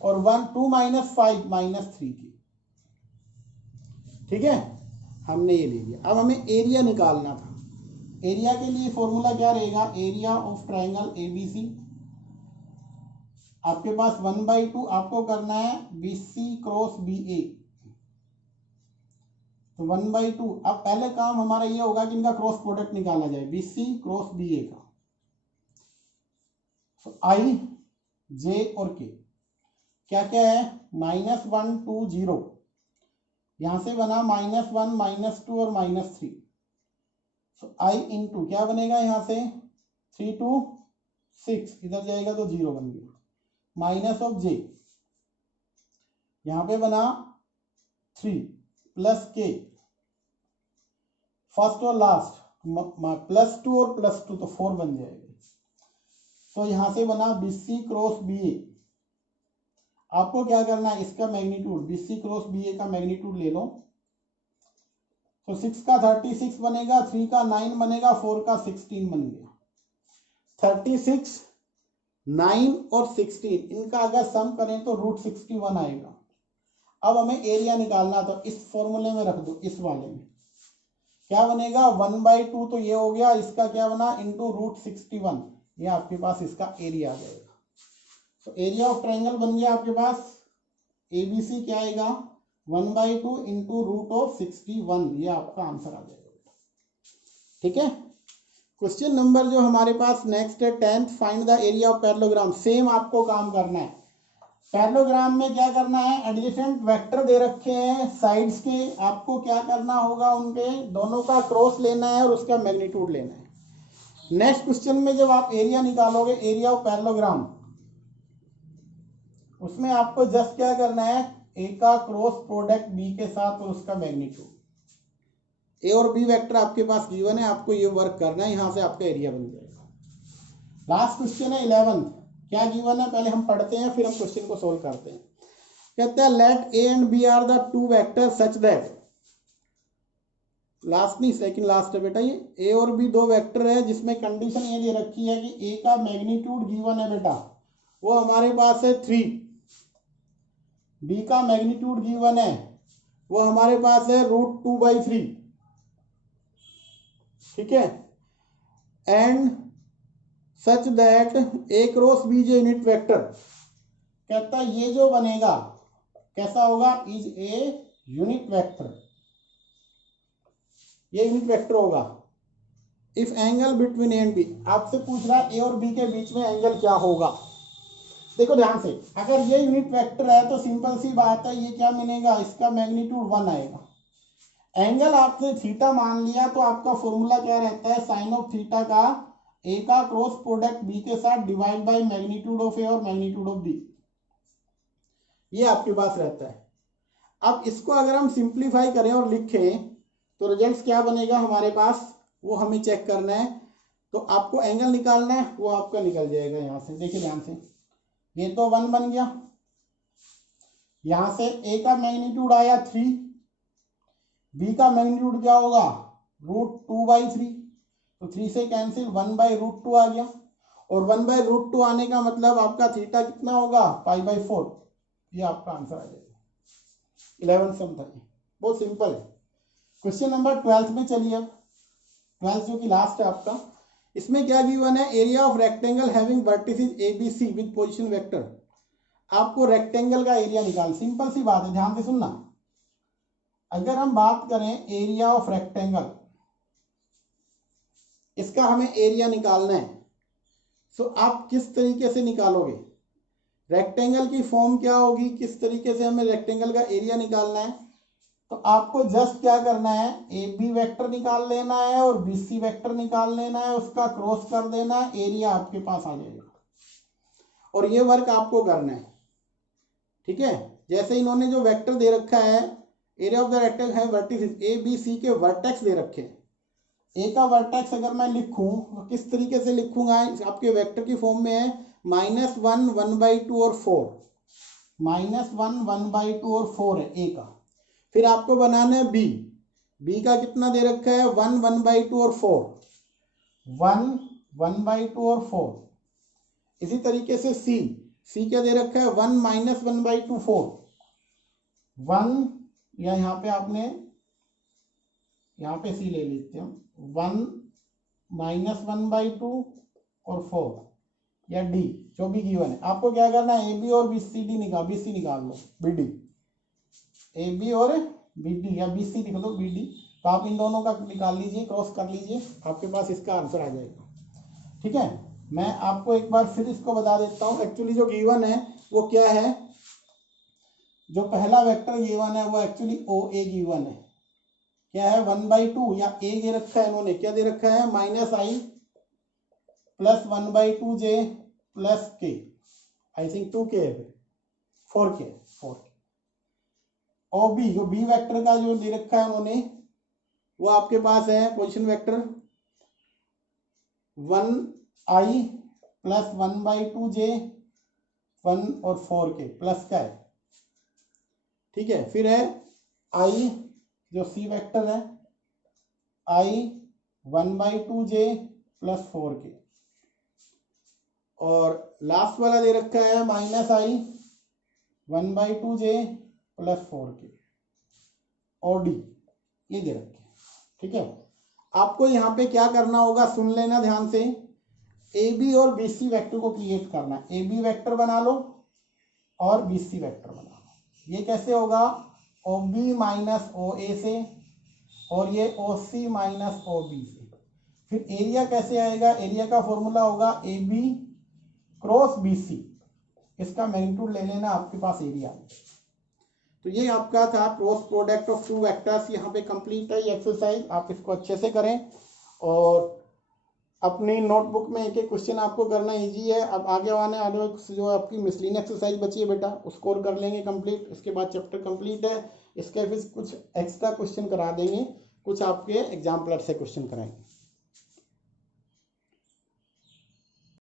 और 2 - 5 - 3k। ठीक है, हमने ये ले लिया। अब हमें एरिया निकालना था। एरिया के लिए फॉर्मूला क्या रहेगा, एरिया ऑफ ट्रायंगल एबीसी, आपके पास 1/2 आपको करना है BC क्रॉस BA, तो 1/2। अब पहले काम हमारा ये होगा कि इनका क्रॉस प्रोडक्ट निकाला जाए, BC क्रॉस BA का। तो I J और K क्या क्या है, -1 2 0, यहां से बना -1 -2 और -3। तो I इंटू क्या बनेगा, यहां से 3 2 6, इधर जाएगा तो 0 बन गया, माइनस ऑफ J, यहां पे बना 3 प्लस K, फर्स्ट और लास्ट +2 और +2 तो 4 बन जाएगा। तो यहां से बना BC क्रॉस BA। आपको क्या करना है, इसका मैग्नीट्यूड BC क्रॉस BA का मैग्नीट्यूड ले लो। तो 6 का 36 बनेगा, 3 का 9 बनेगा, 4 का 16 बन गया। 36 9 और 16 इनका अगर सम करें तो √61 आएगा। अब हमें एरिया निकालना, तो इस फॉर्मूले में रख दो, इस वाले में क्या बनेगा 1/2, तो ये हो गया, इसका क्या बना इंटू √61, ये आपके पास इसका एरिया आ जाएगा। तो एरिया ऑफ ट्रायंगल बन गया आपके पास एबीसी, क्या आएगा 1/2 इंटू √61, ये आपका आंसर आ जाएगा। ठीक है, क्वेश्चन नंबर जो हमारे पास नेक्स्ट है 10th, find the area of parallelogram. Same आपको काम करना है। पैरेललोग्राम में क्या करना है, एडजेसेंट वेक्टर दे रखे हैं साइड्स के, आपको क्या करना होगा, उनके दोनों का क्रॉस लेना है और उसका मैग्नीट्यूड लेना है। नेक्स्ट क्वेश्चन में जब आप एरिया निकालोगे, एरिया ऑफ पैरेललोग्राम, उसमें आपको जस्ट क्या करना है, ए का क्रॉस प्रोडक्ट बी के साथ और उसका मैग्नीट्यूड। ए और बी वेक्टर आपके पास गिवन है, आपको ये वर्क करना है, यहां से आपका एरिया बन जाएगा। लास्ट क्वेश्चन है 11th, क्या गिवन है पहले हम पढ़ते हैं, फिर हम क्वेश्चन को सोल्व करते हैं। कहते हैं let A and B are the two vector such that, last नहीं सेकंड लास्ट है बेटा, ये ए और बी दो वेक्टर है जिसमें कंडीशन ये दे रखी है कि ए का मैग्नीट्यूड गिवन है बेटा, वो हमारे पास है 3, बी का मैग्नीट्यूड गिवन है, वो हमारे पास है √2/3। ठीक है, and such that A cross B J unit vector, कहता है ये जो बनेगा कैसा होगा, इज ए यूनिट वेक्टर, ये यूनिट वेक्टर होगा। If angle between A and B, आपसे पूछ रहा है ए और बी के बीच में एंगल क्या होगा। देखो ध्यान से, अगर ये यूनिट वेक्टर है तो सिंपल सी बात है, ये क्या मिलेगा, इसका मैग्नीट्यूड 1 आएगा। एंगल आपने थीटा मान लिया तो आपका फॉर्मूला क्या रहता है, साइन ऑफ थीटा का ए का क्रॉस प्रोडक्ट बी के साथ डिवाइड बाय मैग्नीट्यूड ऑफ ए और मैग्नीट्यूड ऑफ बी, ये आपके पास रहता है। अब इसको अगर हम सिंप्लीफाई करें और लिखें तो रिजल्ट क्या बनेगा हमारे पास, वो हमें चेक करना है। तो आपको एंगल निकालना है, वो आपका निकल जाएगा यहाँ से। देखिए ध्यान से, ये तो 1 बन गया, यहाँ से ए का मैग्नीट्यूड आया 3, बी का मैग्नीट्यूड क्या होगा √2/3, तो 3 से कैंसिल, 1/√2 आ गया। और 1/√2 आने का मतलब आपका थीटा कितना होगा π/4, ये आपका आंसर आ जाएगा। 11 सम था, बहुत सिंपल है। क्वेश्चन नंबर 12 में चलिए, अब 12 जो कि लास्ट है आपका, इसमें क्या गिवन है, area of rectangle having vertices A B C with position vector. आपको रेक्टेंगल का एरिया निकाल, सिंपल सी बात है, ध्यान से सुनना। अगर हम बात करें एरिया ऑफ रेक्टेंगल, इसका हमें एरिया निकालना है, तो आप किस तरीके से निकालोगे, रेक्टेंगल की फॉर्म क्या होगी, किस तरीके से हमें रेक्टेंगल का एरिया निकालना है। तो आपको जस्ट क्या करना है, ए बी वेक्टर निकाल लेना है और बी सी वेक्टर निकाल लेना है, उसका क्रॉस कर देना है, एरिया आपके पास आ जाएगा। और ये वर्क आपको करना है, ठीक है। जैसे इन्होंने जो वेक्टर दे रखा है, एरिया ऑफ द रेक्टेंगल है वर्टिसेस ए बी सी के वर्टेक्स दे रखे हैं। ए का वर्टेक्स अगर मैं लिखूं तो किस तरीके से लिखूंगा, आपके वेक्टर की फॉर्म में है -1 1/2 और 4, -1 1/2 और 4 है ए का। फिर आपको बनाना है बी, बी का कितना दे रखा है 1 1/2 और 4, 1 1/2 और 4। इसी तरीके से सी, सी क्या दे रखा है 1 -1/2 4, 1, या यहाँ पे आपने यहाँ पे सी ले लेते हैं, 1 -1/2 और 4, या डी जो भी गिवन है। आपको क्या करना है, ए बी और बी सी डी निकाल, बी सी निकाल लो, बी डी, ए बी और बी डी, या बी सी लिख दो बी डी। तो आप इन दोनों का निकाल लीजिए, क्रॉस कर लीजिए, आपके पास इसका आंसर आ जाएगा, ठीक है। मैं आपको एक बार फिर इसको बता देता हूँ, एक्चुअली जो गिवन है वो क्या है, जो पहला वेक्टर गिवन है वो एक्चुअली ओ ए गिवन है, क्या है 1/2, या ए दे रखा है इन्होंने, क्या दे रखा है -i + 1/2j + k, I think 2k है, 4k। और बी, जो बी वेक्टर का जो दे रखा है उन्होंने, वो आपके पास है पोजीशन वेक्टर 1i + 1/2j 1 और 4k प्लस का है, ठीक है। फिर है i, जो सी वेक्टर है, i 1/2j + 4k, और लास्ट वाला दे रखा है -i 1/2j + 4k, और डी ये दे रखे, ठीक है। आपको यहाँ पे क्या करना होगा, सुन लेना ध्यान से, ए बी और बी सी वेक्टर को क्रिएट करना है। ए बी वेक्टर बना लो और बी सी वेक्टर बना लो। ये कैसे होगा, ओ बी - ओ ए से, और ये ओ सी - ओ बी से। फिर एरिया कैसे आएगा, एरिया का फॉर्मूला होगा A B cross B C, इसका मैग्नीट्यूड ले लेना, आपके पास एरिया। तो ये आपका था क्रॉस प्रोडक्ट ऑफ 2 वेक्टर्स, यहाँ पे कंप्लीट है ये एक्सरसाइज। आप इसको अच्छे से करें और अपनी नोटबुक में एक एक क्वेश्चन आपको करना इजी है। अब आगे आने वाले जो आपकी मिसलिनियस एक्सरसाइज बची है बेटा, उसको कर लेंगे कंप्लीट, इसके बाद चैप्टर कंप्लीट है। इसके फिर कुछ एक्स्ट्रा क्वेश्चन करा देंगे, कुछ आपके एग्जाम्पलर से क्वेश्चन कराएंगे।